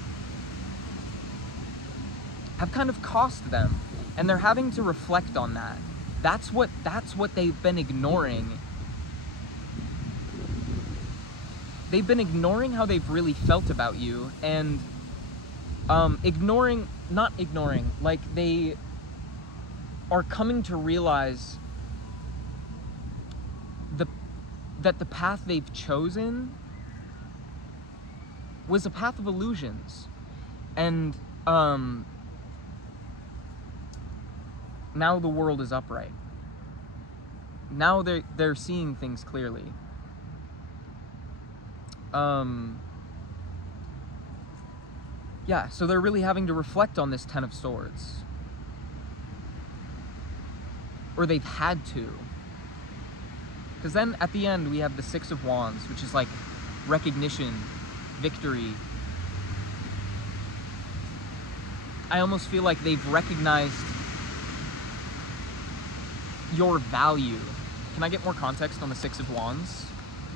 have kind of cost them, and they're having to reflect on that. That's what they've been ignoring. They've been ignoring how they've really felt about you, and not ignoring, like they are coming to realize that the path they've chosen was a path of illusions. And now the world is upright. Now they're seeing things clearly. Yeah, so they're really having to reflect on this 10 of Swords. Or they've had to. Because then at the end we have the 6 of Wands, which is like recognition, victory. I almost feel like they've recognized your value. Can I get more context on the 6 of Wands?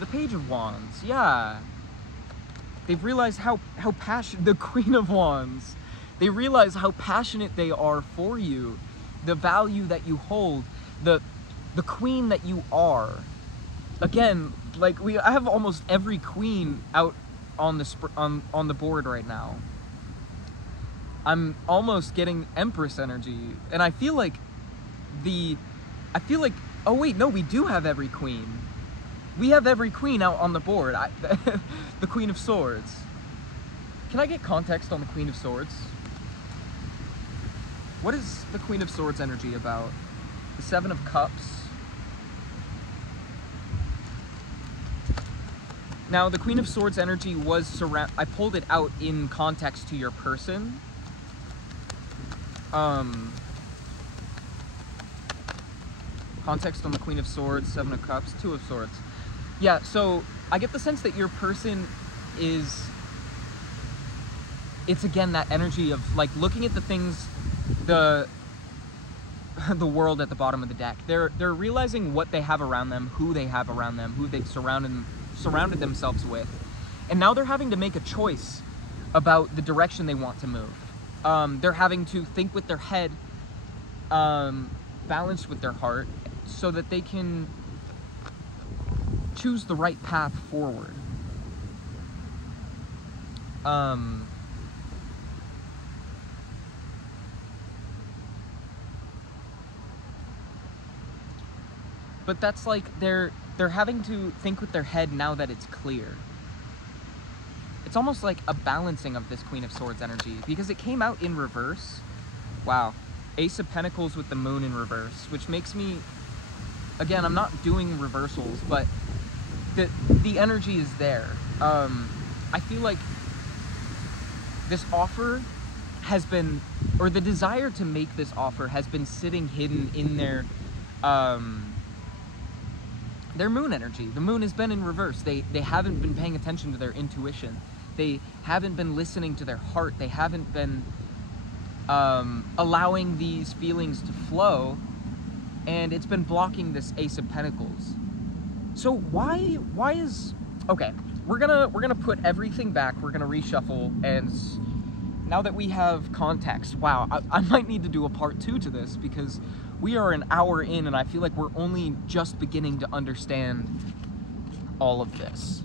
The Page of Wands, yeah. They've realized how passionate, the Queen of Wands. They realize how passionate they are for you, the value that you hold, the queen that you are. Again, like I have almost every queen out on the board right now. I'm almost getting Empress energy, and I feel like oh wait, no, we do have every queen. We have every queen out on the board. The Queen of Swords. Can I get context on the Queen of Swords? What is the Queen of Swords energy about? The 7 of Cups. Now, the Queen of Swords energy was I pulled it out in context to your person. Context on the Queen of Swords, 7 of Cups, 2 of Swords. Yeah, so I get the sense that your person it's again that energy of like looking at the things, the world at the bottom of the deck. They're realizing what they have around them, who they have around them, who they've surrounded themselves with. And now they're having to make a choice about the direction they want to move. They're having to think with their head, balanced with their heart, so that they can choose the right path forward. But that's like they're having to think with their head now that it's clear. It's almost like a balancing of this Queen of Swords energy, because it came out in reverse. Wow. Ace of Pentacles with the Moon in reverse, which makes me, again, I'm not doing reversals, but the energy is there. I feel like this offer has been, or the desire to make this offer has been sitting hidden in their moon energy. The moon has been in reverse. They haven't been paying attention to their intuition. They haven't been listening to their heart. They haven't been allowing these feelings to flow, and it's been blocking this Ace of Pentacles. So why is, okay, we're gonna put everything back. We're gonna reshuffle, and now that we have context, wow, I might need to do a part 2 to this, because we are an hour in and I feel like we're only just beginning to understand all of this.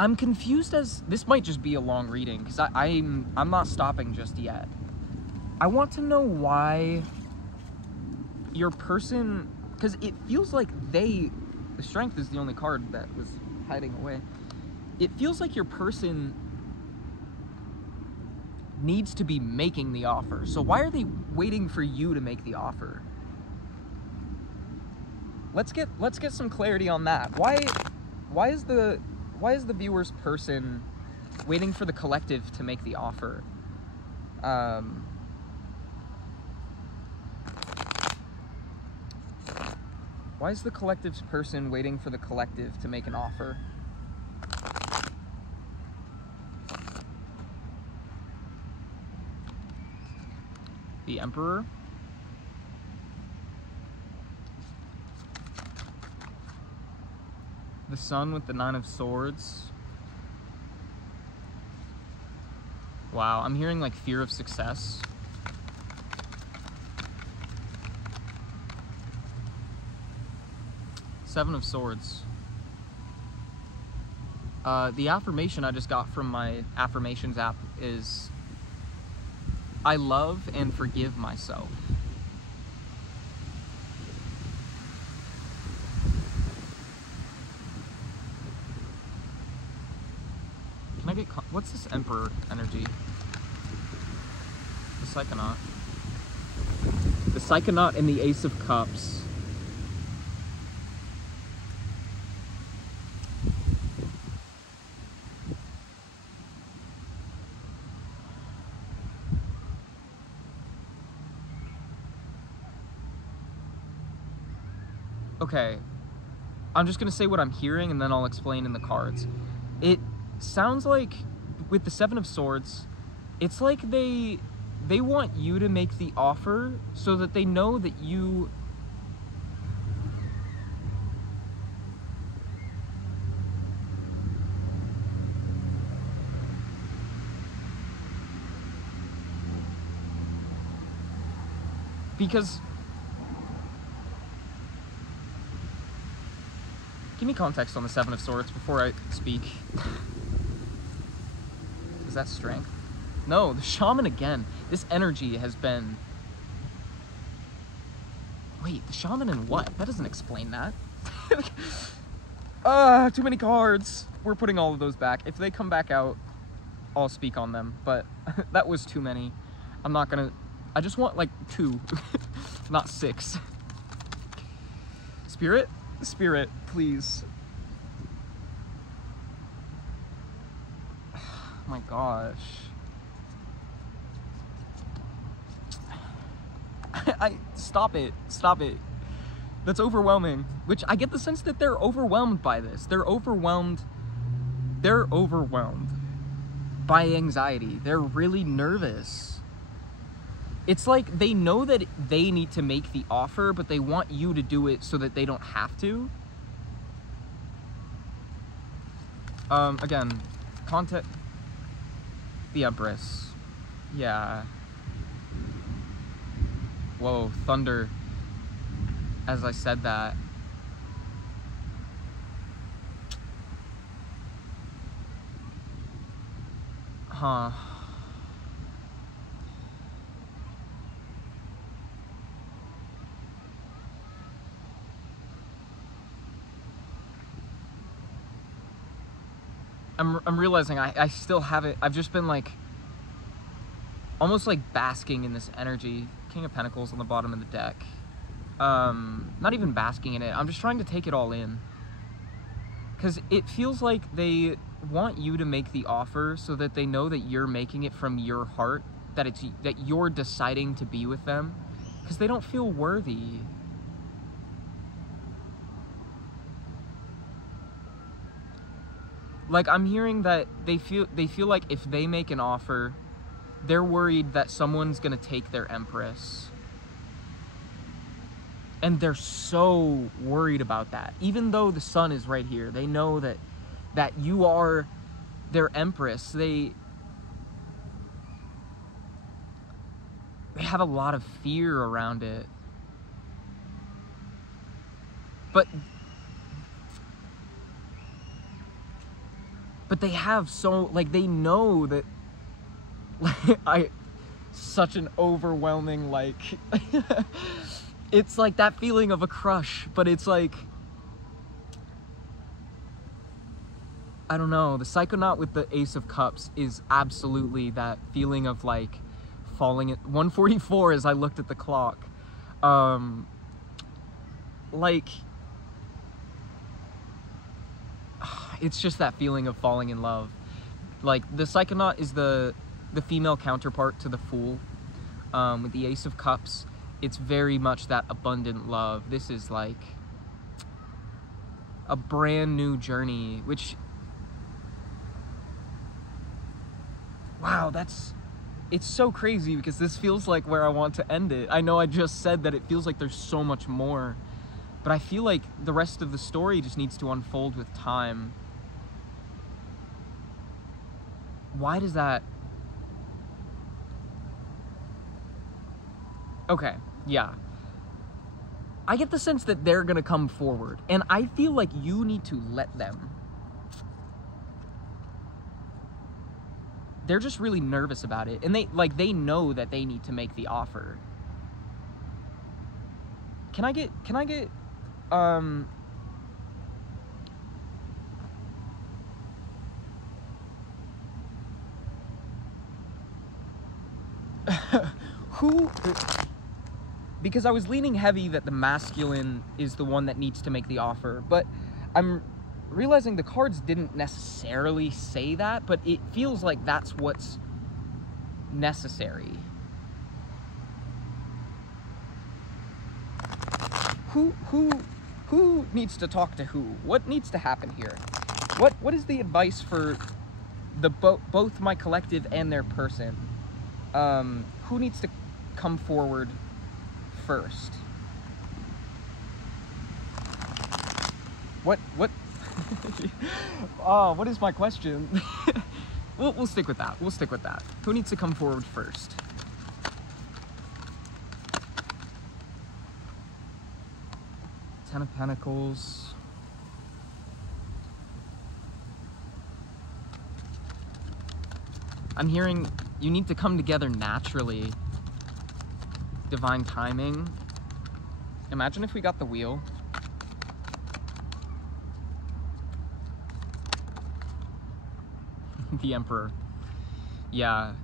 I'm confused as, this might just be a long reading, because I'm not stopping just yet. I want to know why your person, because it feels like the Strength is the only card that was hiding away. It feels like your person needs to be making the offer. So why are they waiting for you to make the offer? Let's get some clarity on that. Why is the viewer's person waiting for the collective to make the offer? Why is the collective's person waiting for the collective to make an offer? The Emperor. The Sun with the Nine of Swords. Wow, I'm hearing like fear of success. Seven of Swords. The affirmation I just got from my affirmations app is, I love and forgive myself. Can I get, what's this Emperor energy? The Psychonaut. The Psychonaut and the Ace of Cups. Okay, I'm just gonna say what I'm hearing and then I'll explain in the cards. It sounds like, with the Seven of Swords, it's like they want you to make the offer so that they know that you... Because... Give me context on the Seven of Swords before I speak. Is that Strength? No, the Shaman again. This energy has been... Wait, the Shaman and what? That doesn't explain that. Too many cards. We're putting all of those back. If they come back out, I'll speak on them. But that was too many. I'm not gonna... I just want like 2, not 6. Spirit? Spirit, please. Oh my gosh. Stop it. Stop it. That's overwhelming. Which I get the sense that they're overwhelmed by this. They're overwhelmed by anxiety. They're really nervous. It's like they know that they need to make the offer, but they want you to do it so that they don't have to. Again, context. The Empress. Yeah. Whoa, thunder. As I said that. Huh. I'm realizing I still haven't. I've just been like almost like basking in this energy. King of Pentacles on the bottom of the deck. Not even basking in it. I'm just trying to take it all in. Because it feels like they want you to make the offer so that they know that you're making it from your heart, that you're deciding to be with them, because they don't feel worthy. Like, I'm hearing that they feel like if they make an offer, they're worried that someone's gonna take their Empress. And they're so worried about that. Even though the sun is right here, they know that you are their Empress. They have a lot of fear around it. But they have so, like, they know that, like, such an overwhelming, like, it's like that feeling of a crush, but it's like, I don't know, the Psychonaut with the Ace of Cups is absolutely that feeling of, like, falling at 1:44 as I looked at the clock. Like, it's just that feeling of falling in love. Like, the Psychonaut is the female counterpart to the Fool. With the Ace of Cups, it's very much that abundant love. This is like a brand new journey, which, wow, it's so crazy, because this feels like where I want to end it. I know I just said that it feels like there's so much more, but I feel like the rest of the story just needs to unfold with time. Why does that... Okay, yeah. I get the sense that they're gonna come forward, and I feel like you need to let them. They're just really nervous about it, and they know that they need to make the offer. Can I get who, because I was leaning heavy that the masculine is the one that needs to make the offer, but I'm realizing the cards didn't necessarily say that, but it feels like that's what's necessary. Who needs to talk to who? What needs to happen here? What is the advice for the both my collective and their person? Who needs to come forward first? What oh, what is my question? We'll stick with that. We'll stick with that. Who needs to come forward first? Ten of Pentacles. I'm hearing you need to come together naturally. Divine timing. Imagine if we got the Wheel. The Emperor. Yeah,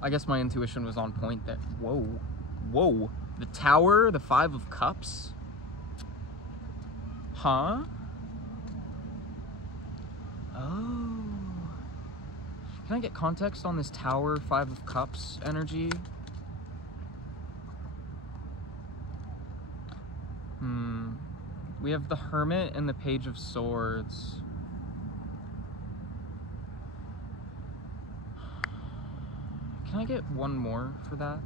I guess my intuition was on point there. Whoa. The Tower, the Five of Cups? Huh? Oh. Can I get context on this Tower, Five of Cups energy? We have the Hermit and the Page of Swords. Can I get one more for that?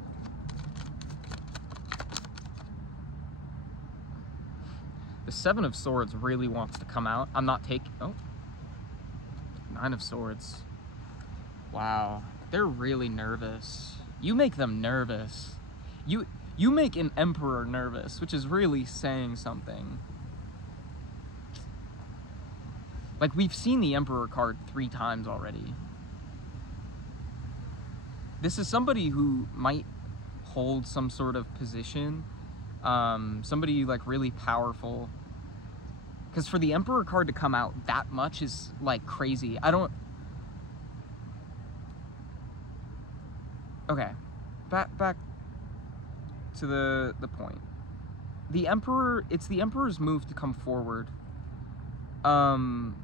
The Seven of Swords really wants to come out. I'm not taking... Oh. Nine of Swords. Wow, they're really nervous. You make them nervous. You make an emperor nervous, which is really saying something. Like, we've seen the emperor card 3 times already. This is somebody who might hold some sort of position, somebody like really powerful. Because for the emperor card to come out that much is like crazy. Okay, back to the point. The emperor, it's the emperor's move to come forward. I'm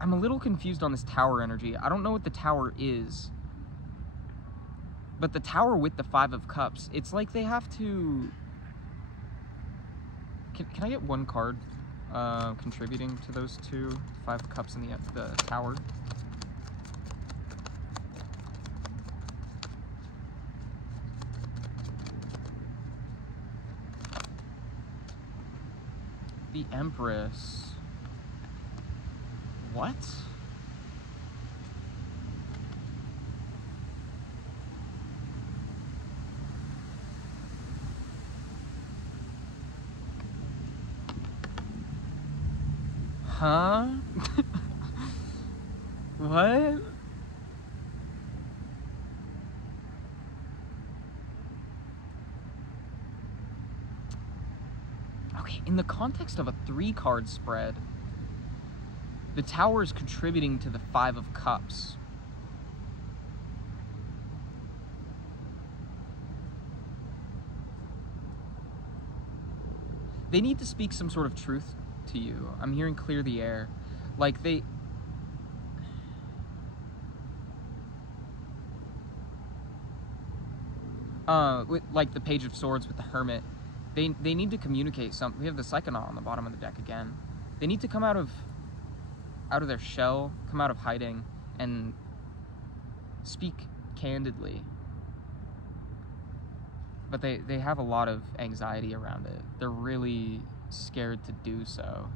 a little confused on this tower energy. I don't know what the tower is. But the tower with the 5 of Cups, it's like they have to... Can I get 1 card contributing to those 2? 5 of Cups and the tower. The Empress. What? Huh? What? Okay, in the context of a 3-card spread, the tower is contributing to the 5 of Cups. They need to speak some sort of truth to you. I'm hearing clear the air. Like with like the Page of Swords with the Hermit, they need to communicate something. We have the Psychonaut on the bottom of the deck again. They need to come out of their shell, come out of hiding, and speak candidly. But they have a lot of anxiety around it. They're really scared to do so.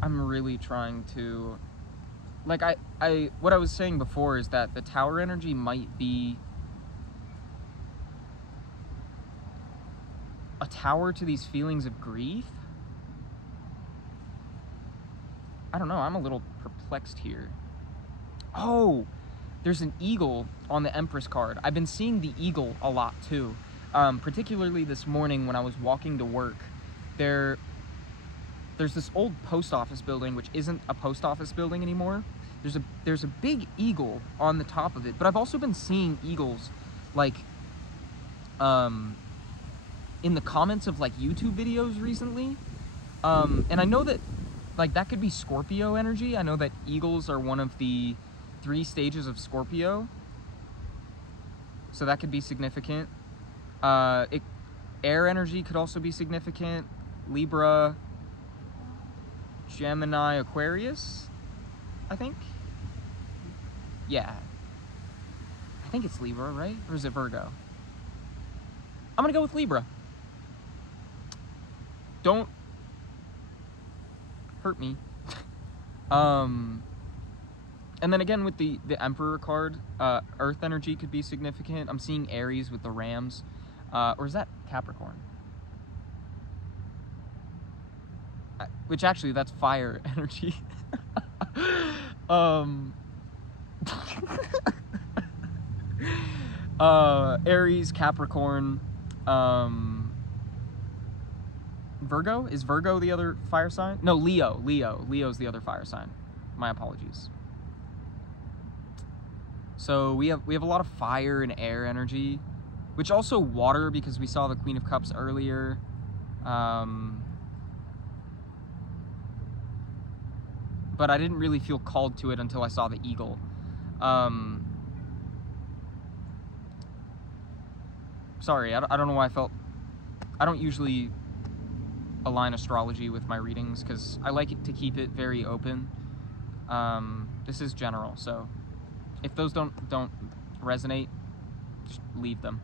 I'm really trying to, like, what I was saying before is that the tower energy might be a tower to these feelings of grief. I don't know, I'm a little perplexed here. Oh, there's an eagle on the Empress card. I've been seeing the eagle a lot too. Particularly this morning when I was walking to work. There's this old post office building, which isn't a post office building anymore. There's a big eagle on the top of it, but I've also been seeing eagles, like, in the comments of, like, YouTube videos recently. And I know that, like, that could be Scorpio energy. I know that eagles are one of the 3 stages of Scorpio. So that could be significant. Air energy could also be significant. Libra, Gemini, Aquarius, I think. Yeah. I think it's Libra, right? Or is it Virgo? I'm gonna go with Libra. Don't hurt me. And then again with the Emperor card, Earth energy could be significant. I'm seeing Aries with the Rams. Or is that Capricorn? Which actually, that's fire energy. Aries, Capricorn, Virgo? Is Virgo the other fire sign? No, Leo. Leo's the other fire sign. My apologies. So we have a lot of fire and air energy, which also water, because we saw the Queen of Cups earlier. But I didn't really feel called to it until I saw the eagle. Sorry, I don't know why I felt... I don't usually align astrology with my readings, because I like it to keep it very open. This is general, so if those don't resonate, just leave them.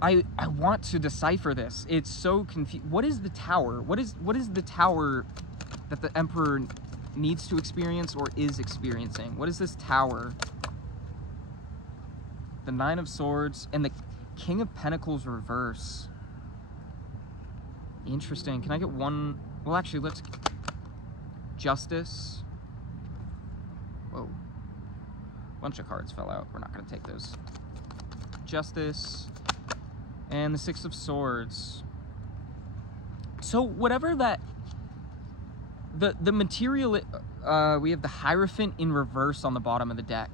I want to decipher this. It's so confusing. What is the tower? What is the tower that the Emperor needs to experience or is experiencing? What is this tower? The Nine of Swords and the King of Pentacles reverse. Interesting. Can I get one? Well, actually, let's... Justice. Whoa. Bunch of cards fell out. We're not going to take those. Justice. And the Six of Swords. So whatever that... The material... we have the Hierophant in reverse on the bottom of the deck.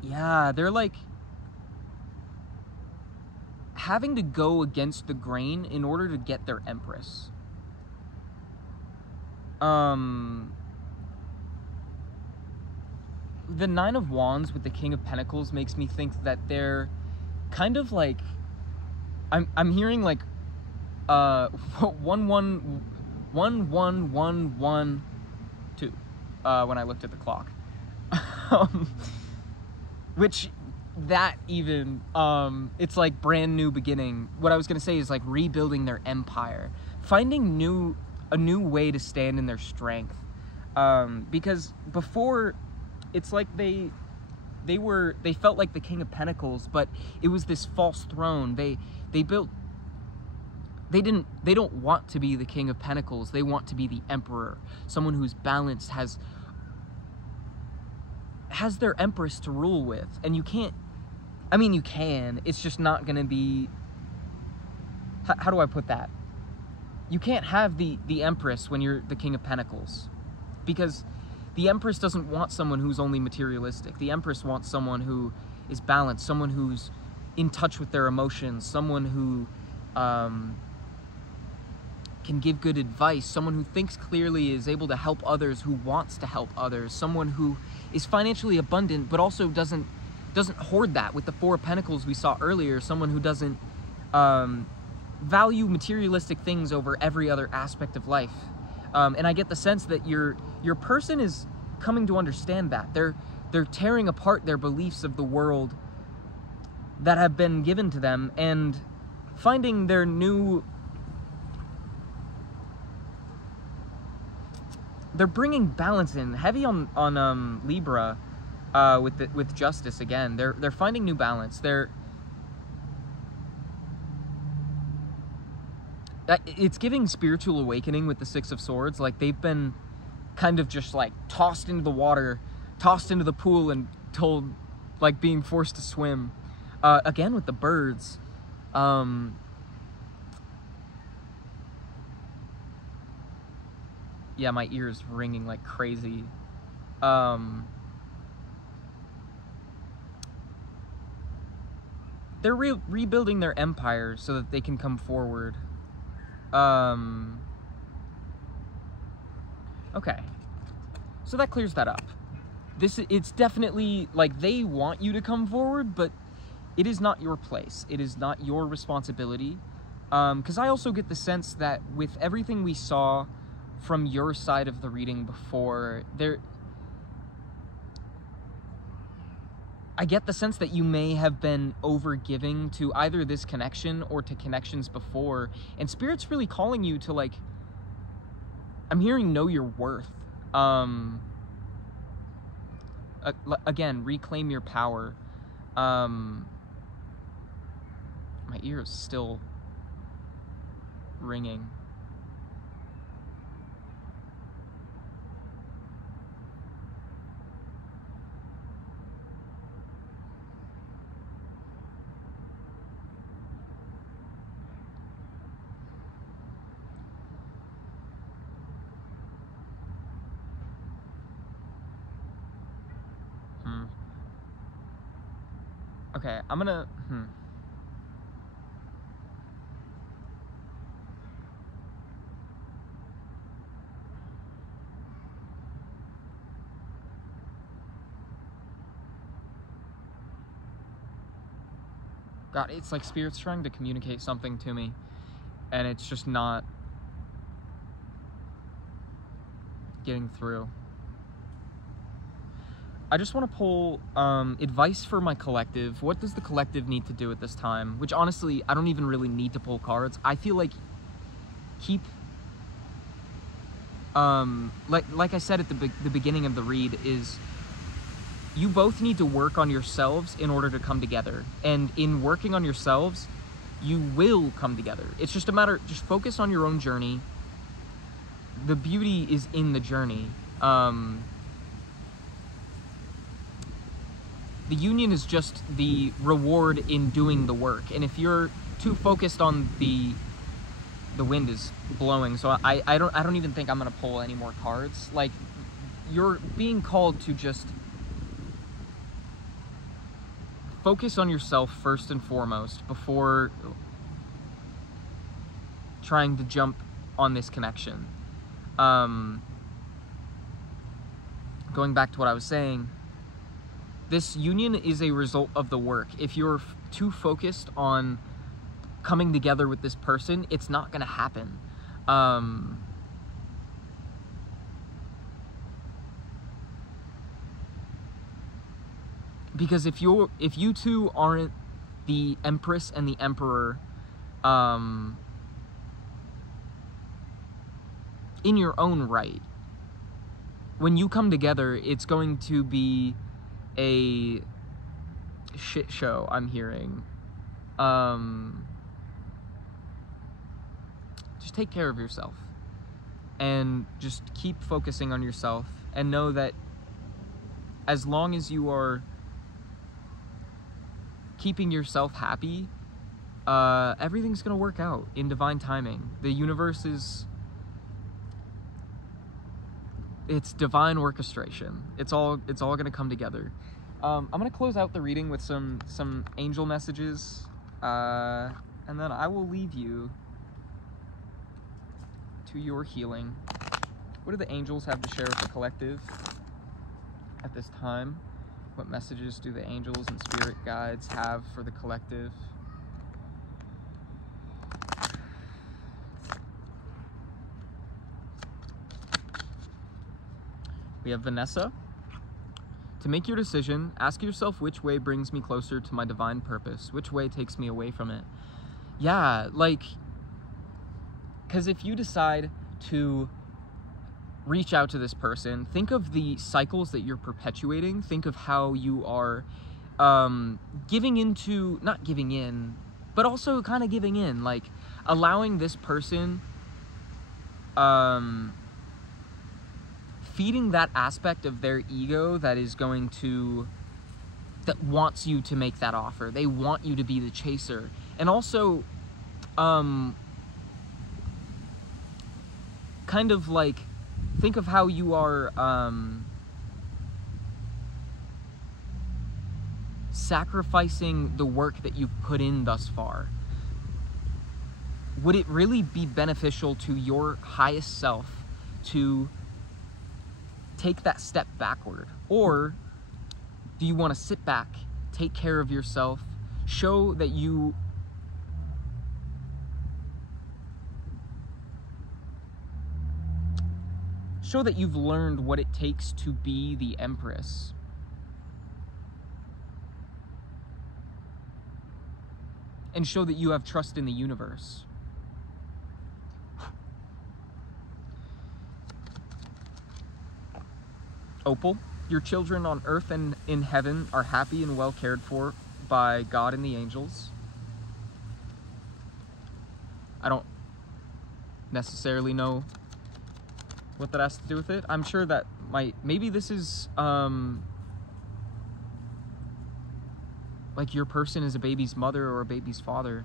Yeah, they're like... having to go against the grain in order to get their Empress. The Nine of Wands with the King of Pentacles makes me think that they're kind of like... I'm hearing like 1-1-1-1-1-2 when I looked at the clock. Which that even it's like brand new beginning. What I was gonna say is like rebuilding their empire, finding a new way to stand in their strength, because before it's like they felt like the King of Pentacles, but it was this false throne. They don't want to be the King of Pentacles. They want to be the Emperor, someone who's balanced, has their Empress to rule with. And you can't, I mean, you can, it's just not gonna be, how do I put that? You can't have the Empress when you're the King of Pentacles, because the Empress doesn't want someone who's only materialistic. The Empress wants someone who is balanced, someone who's in touch with their emotions, someone who can give good advice, someone who thinks clearly, is able to help others, who wants to help others, someone who is financially abundant but also doesn't hoard that. With the Four of Pentacles we saw earlier, someone who doesn't value materialistic things over every other aspect of life. And I get the sense that your person is coming to understand that. They're tearing apart their beliefs of the world that have been given to them and finding their new... They're bringing balance in, heavy on Libra, with Justice again. They're finding new balance. It's giving spiritual awakening with the Six of Swords. Like, they've been kind of just like tossed into the water, tossed into the pool, and told, like, being forced to swim. Again with the birds. Yeah, my ear's ringing like crazy. They're rebuilding their empire so that they can come forward. Okay. So that clears that up. It's definitely, like, they want you to come forward, but it is not your place. It is not your responsibility. Because I also get the sense that with everything we saw from your side of the reading before, I get the sense that you may have been over-giving to either this connection or to connections before, and Spirit's really calling you to, like, I'm hearing know your worth. Again, reclaim your power. My ear is still ringing. Okay, I'm gonna... God, it's like Spirit's trying to communicate something to me, and it's just not... getting through. I just want to pull advice for my collective. What does the collective need to do at this time? Which honestly, I don't even really need to pull cards. I feel like keep, like I said at the beginning of the read, is you both need to work on yourselves in order to come together. And in working on yourselves, you will come together. It's just a matter, just focus on your own journey. The beauty is in the journey. The union is just the reward in doing the work. And if you're too focused on the wind is blowing, so I don't even think I'm gonna pull any more cards. Like, you're being called to just focus on yourself first and foremost before trying to jump on this connection. Going back to what I was saying, this union is a result of the work. If you're too focused on coming together with this person, it's not going to happen. Because if you two aren't the Empress and the Emperor in your own right, when you come together, it's going to be a shit show, I'm hearing. Just take care of yourself and just keep focusing on yourself, and know that as long as you are keeping yourself happy, everything's gonna work out in divine timing. The universe it's divine orchestration. It's all gonna come together. I'm gonna close out the reading with some angel messages, and then I will leave you to your healing. What do the angels have to share with the collective at this time? What messages do the angels and spirit guides have for the collective? We have Vanessa. To make your decision, ask yourself which way brings me closer to my divine purpose, which way takes me away from it. Yeah, like, because if you decide to reach out to this person, think of the cycles that you're perpetuating. Think of how you are giving into, not giving in, but also kind of giving in, like allowing this person, feeding that aspect of their ego that wants you to make that offer. They want you to be the chaser. And also, kind of like, think of how you are sacrificing the work that you've put in thus far. Would it really be beneficial to your highest self to take that step backward? Or do you want to sit back, take care of yourself, show that you've learned what it takes to be the Empress? And show that you have trust in the universe. Opal, your children on earth and in heaven are happy and well cared for by God and the angels. I don't necessarily know what that has to do with it. I'm sure that maybe this is like your person is a baby's mother or a baby's father.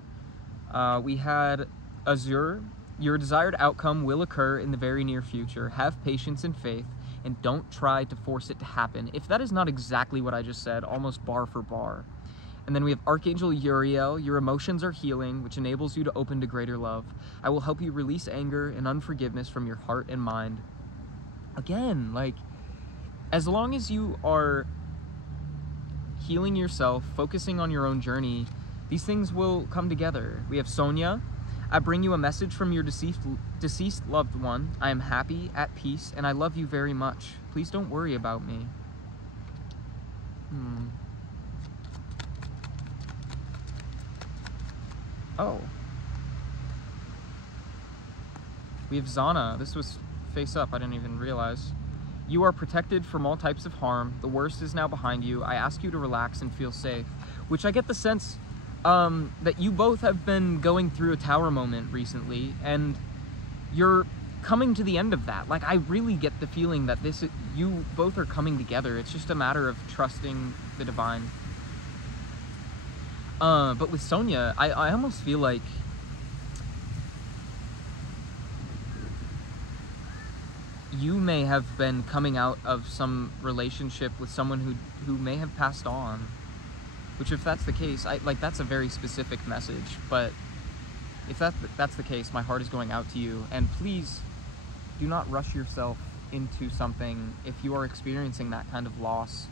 We had Azure. Your desired outcome will occur in the very near future. Have patience and faith, and don't try to force it to happen. If that is not exactly what I just said, almost bar for bar. And then we have Archangel Uriel. Your emotions are healing, which enables you to open to greater love. I will help you release anger and unforgiveness from your heart and mind. Again, like, as long as you are healing yourself, focusing on your own journey, these things will come together. We have Sonia. I bring you a message from your deceased loved one. I am happy, at peace, and I love you very much. Please don't worry about me. Oh. We have Zana. This was face up. I didn't even realize. You are protected from all types of harm. The worst is now behind you. I ask you to relax and feel safe. Which I get the sense that you both have been going through a tower moment recently, and you're coming to the end of that. Like, I really get the feeling that you both are coming together. It's just a matter of trusting the divine. But with Sonia, I almost feel like you may have been coming out of some relationship with someone who may have passed on. Which, if that's the case, that's a very specific message. But if that's the case, my heart is going out to you. And please do not rush yourself into something if you are experiencing that kind of loss.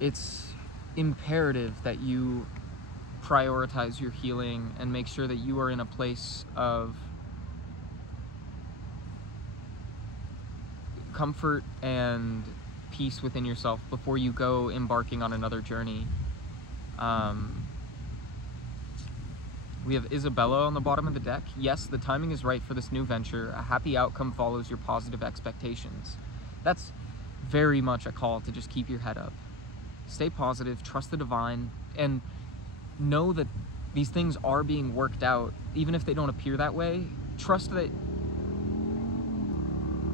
It's imperative that you prioritize your healing and make sure that you are in a place of comfort and peace within yourself before you go embarking on another journey. We have Isabella on the bottom of the deck. Yes, the timing is right for this new venture. A happy outcome follows your positive expectations. That's very much a call to just keep your head up. Stay positive, trust the divine, and know that these things are being worked out, even if they don't appear that way. Trust that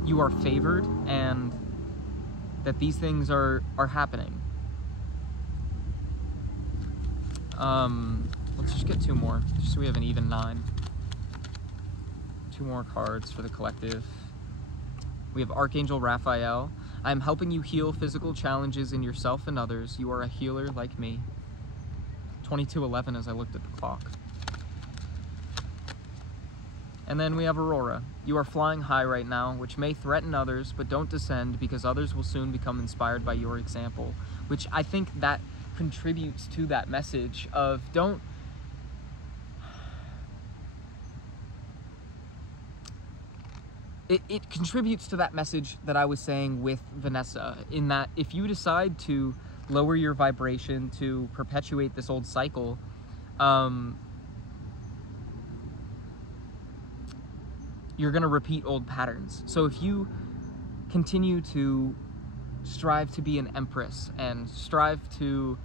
you are favored and that these things are happening. Let's just get two more, just so we have an even 9. 2 more cards for the collective. We have Archangel Raphael. I am helping you heal physical challenges in yourself and others. You are a healer like me. 22:11 as I looked at the clock. And then we have Aurora. You are flying high right now, which may threaten others, but don't descend, because others will soon become inspired by your example. Which I think that contributes to that message of don't... It contributes to that message that I was saying with Vanessa, in that if you decide to lower your vibration to perpetuate this old cycle, you're going to repeat old patterns. So if you continue to strive to be an empress and strive to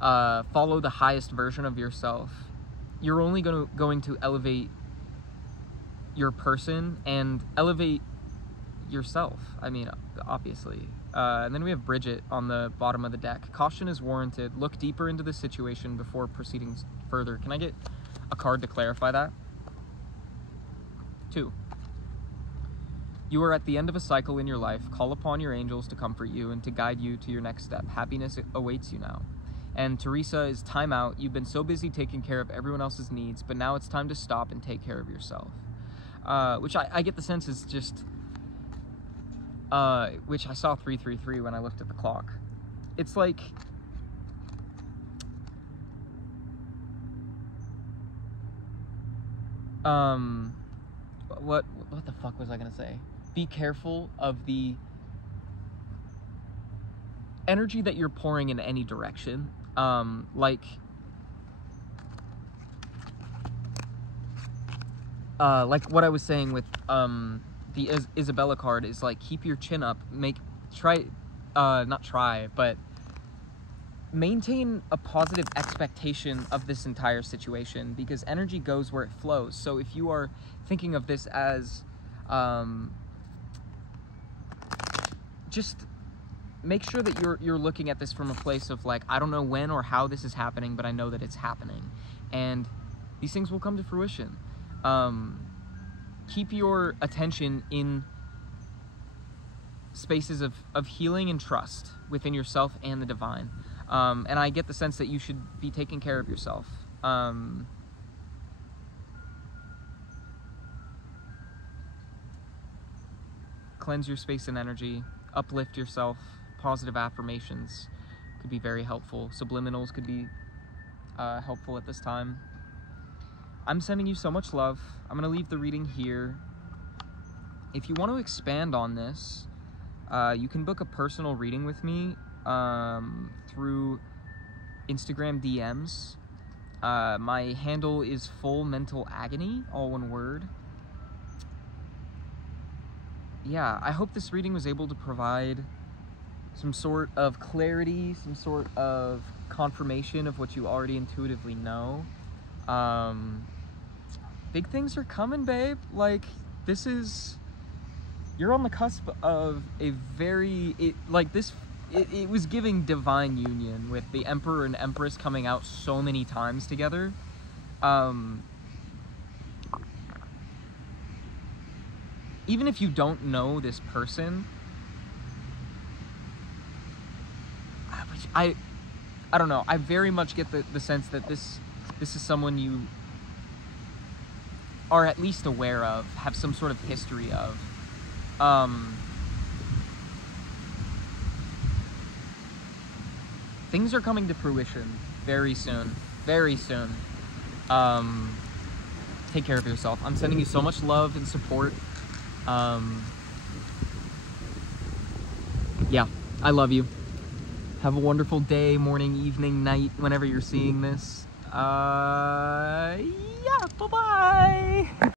follow the highest version of yourself, you're only going to elevate your person and elevate yourself. I mean, obviously. And then we have Bridget on the bottom of the deck. Caution is warranted. Look deeper into the situation before proceeding further. Can I get a card to clarify that? 2. You are at the end of a cycle in your life. Call upon your angels to comfort you and to guide you to your next step. Happiness awaits you now. And Teresa is time out. You've been so busy taking care of everyone else's needs, but now it's time to stop and take care of yourself. Which I get the sense is just... which I saw 333 when I looked at the clock. It's like... what the fuck was I gonna say? Be careful of the energy that you're pouring in any direction. Like what I was saying with the Isabella card is like, keep your chin up, maintain a positive expectation of this entire situation, because energy goes where it flows. So if you are thinking of this as just make sure that you're looking at this from a place of like, I don't know when or how this is happening, but I know that it's happening, and these things will come to fruition. Keep your attention in spaces of healing and trust within yourself and the divine. And I get the sense that you should be taking care of yourself. Cleanse your space and energy, uplift yourself. Positive affirmations could be very helpful. Subliminals could be helpful at this time. I'm sending you so much love. I'm gonna leave the reading here. If you want to expand on this, you can book a personal reading with me through Instagram DMs. My handle is Full Mental Agony, all one word. Yeah, I hope this reading was able to provide some sort of clarity, some sort of confirmation of what you already intuitively know. Big things are coming, babe. Like, you're on the cusp of a it was giving divine union with the Emperor and Empress coming out so many times together. Even if you don't know this person, I don't know, I very much get the sense that this is someone you are at least aware of, have some sort of history of. Things are coming to fruition very soon. Very soon. Take care of yourself. I'm sending you so much love and support. Yeah, I love you. Have a wonderful day, morning, evening, night, whenever you're seeing this. Yeah, bye-bye.